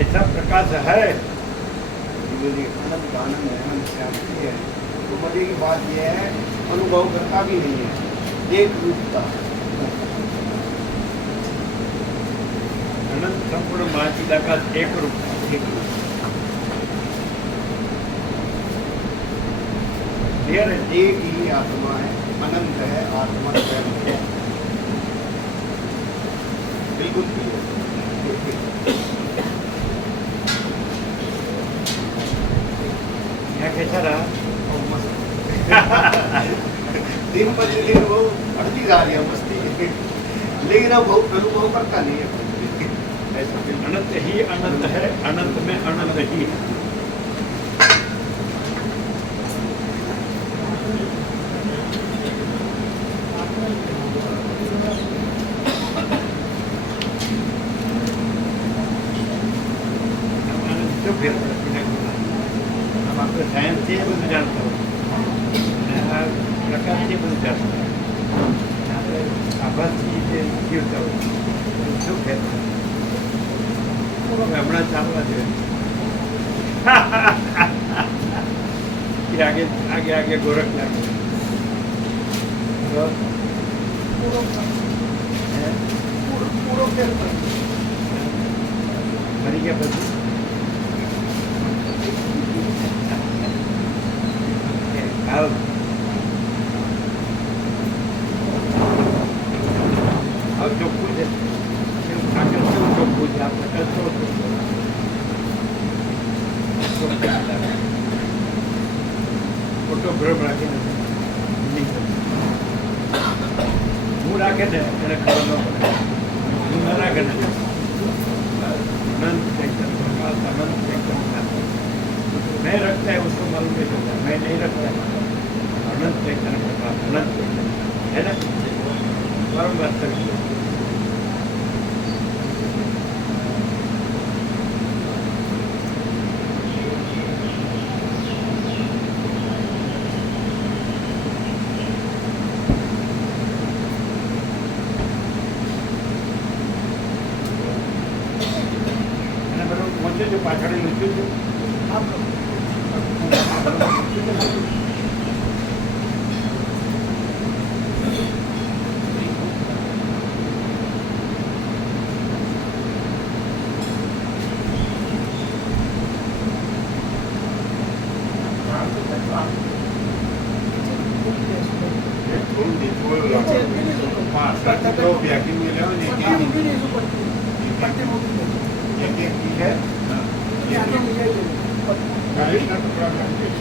ऐसा प्रकाश है आनंद आनंद है आनंद शांति है तो मजे की बात यह है अनुभव करता भी नहीं है एक रूपता अनंत संपूर्ण महाचिदाकाश एक रूप एक ही आत्मा है अनंत है आत्मा स्वयं है खुद भी है। यहाँ कैसा रहा? दिन प्रतिदिन वो बढ़ती जा रही है मस्ती, लेकिन अब बहुत अनुभव करता नहीं है। ऐसा फील अनंत ही अनंत है, अनंत में अनंत ही है। जो फिर हम आपको साइंस से બધું જાણતા હોય અને આ પ્રકાશથી બધું જાણતા હોય આપણે આભાસથી જે જીવતા હોય શું કહેતા હમણાં ચાલવા જોઈએ આગે આગે આગે ગોરખ લાગે પૂરો ફેર મરી ગયા પછી આવ આવ ચોખ્ખું છે આગળ કેવું ચોખ્ખું છે આપણે કચરો ખોટો ભ્રમ રાખીને હું રાખે ને એને ખબર ન પડે હું ન રાખે ને अनंत एकदम प्रकाश अनंत एकदम मैं रखता है उसको मालूम नहीं चलता मैं नहीं रखता अनंत एकदम प्रकाश अनंत है ना बारम्बार तक जो पाछड़ लूचू छू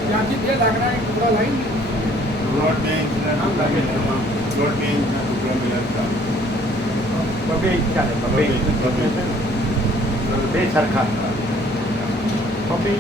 ત્યાંથી બે લાકડાના ટુકડા લાવીને બબે ચાલે બબે બે સરખા બબે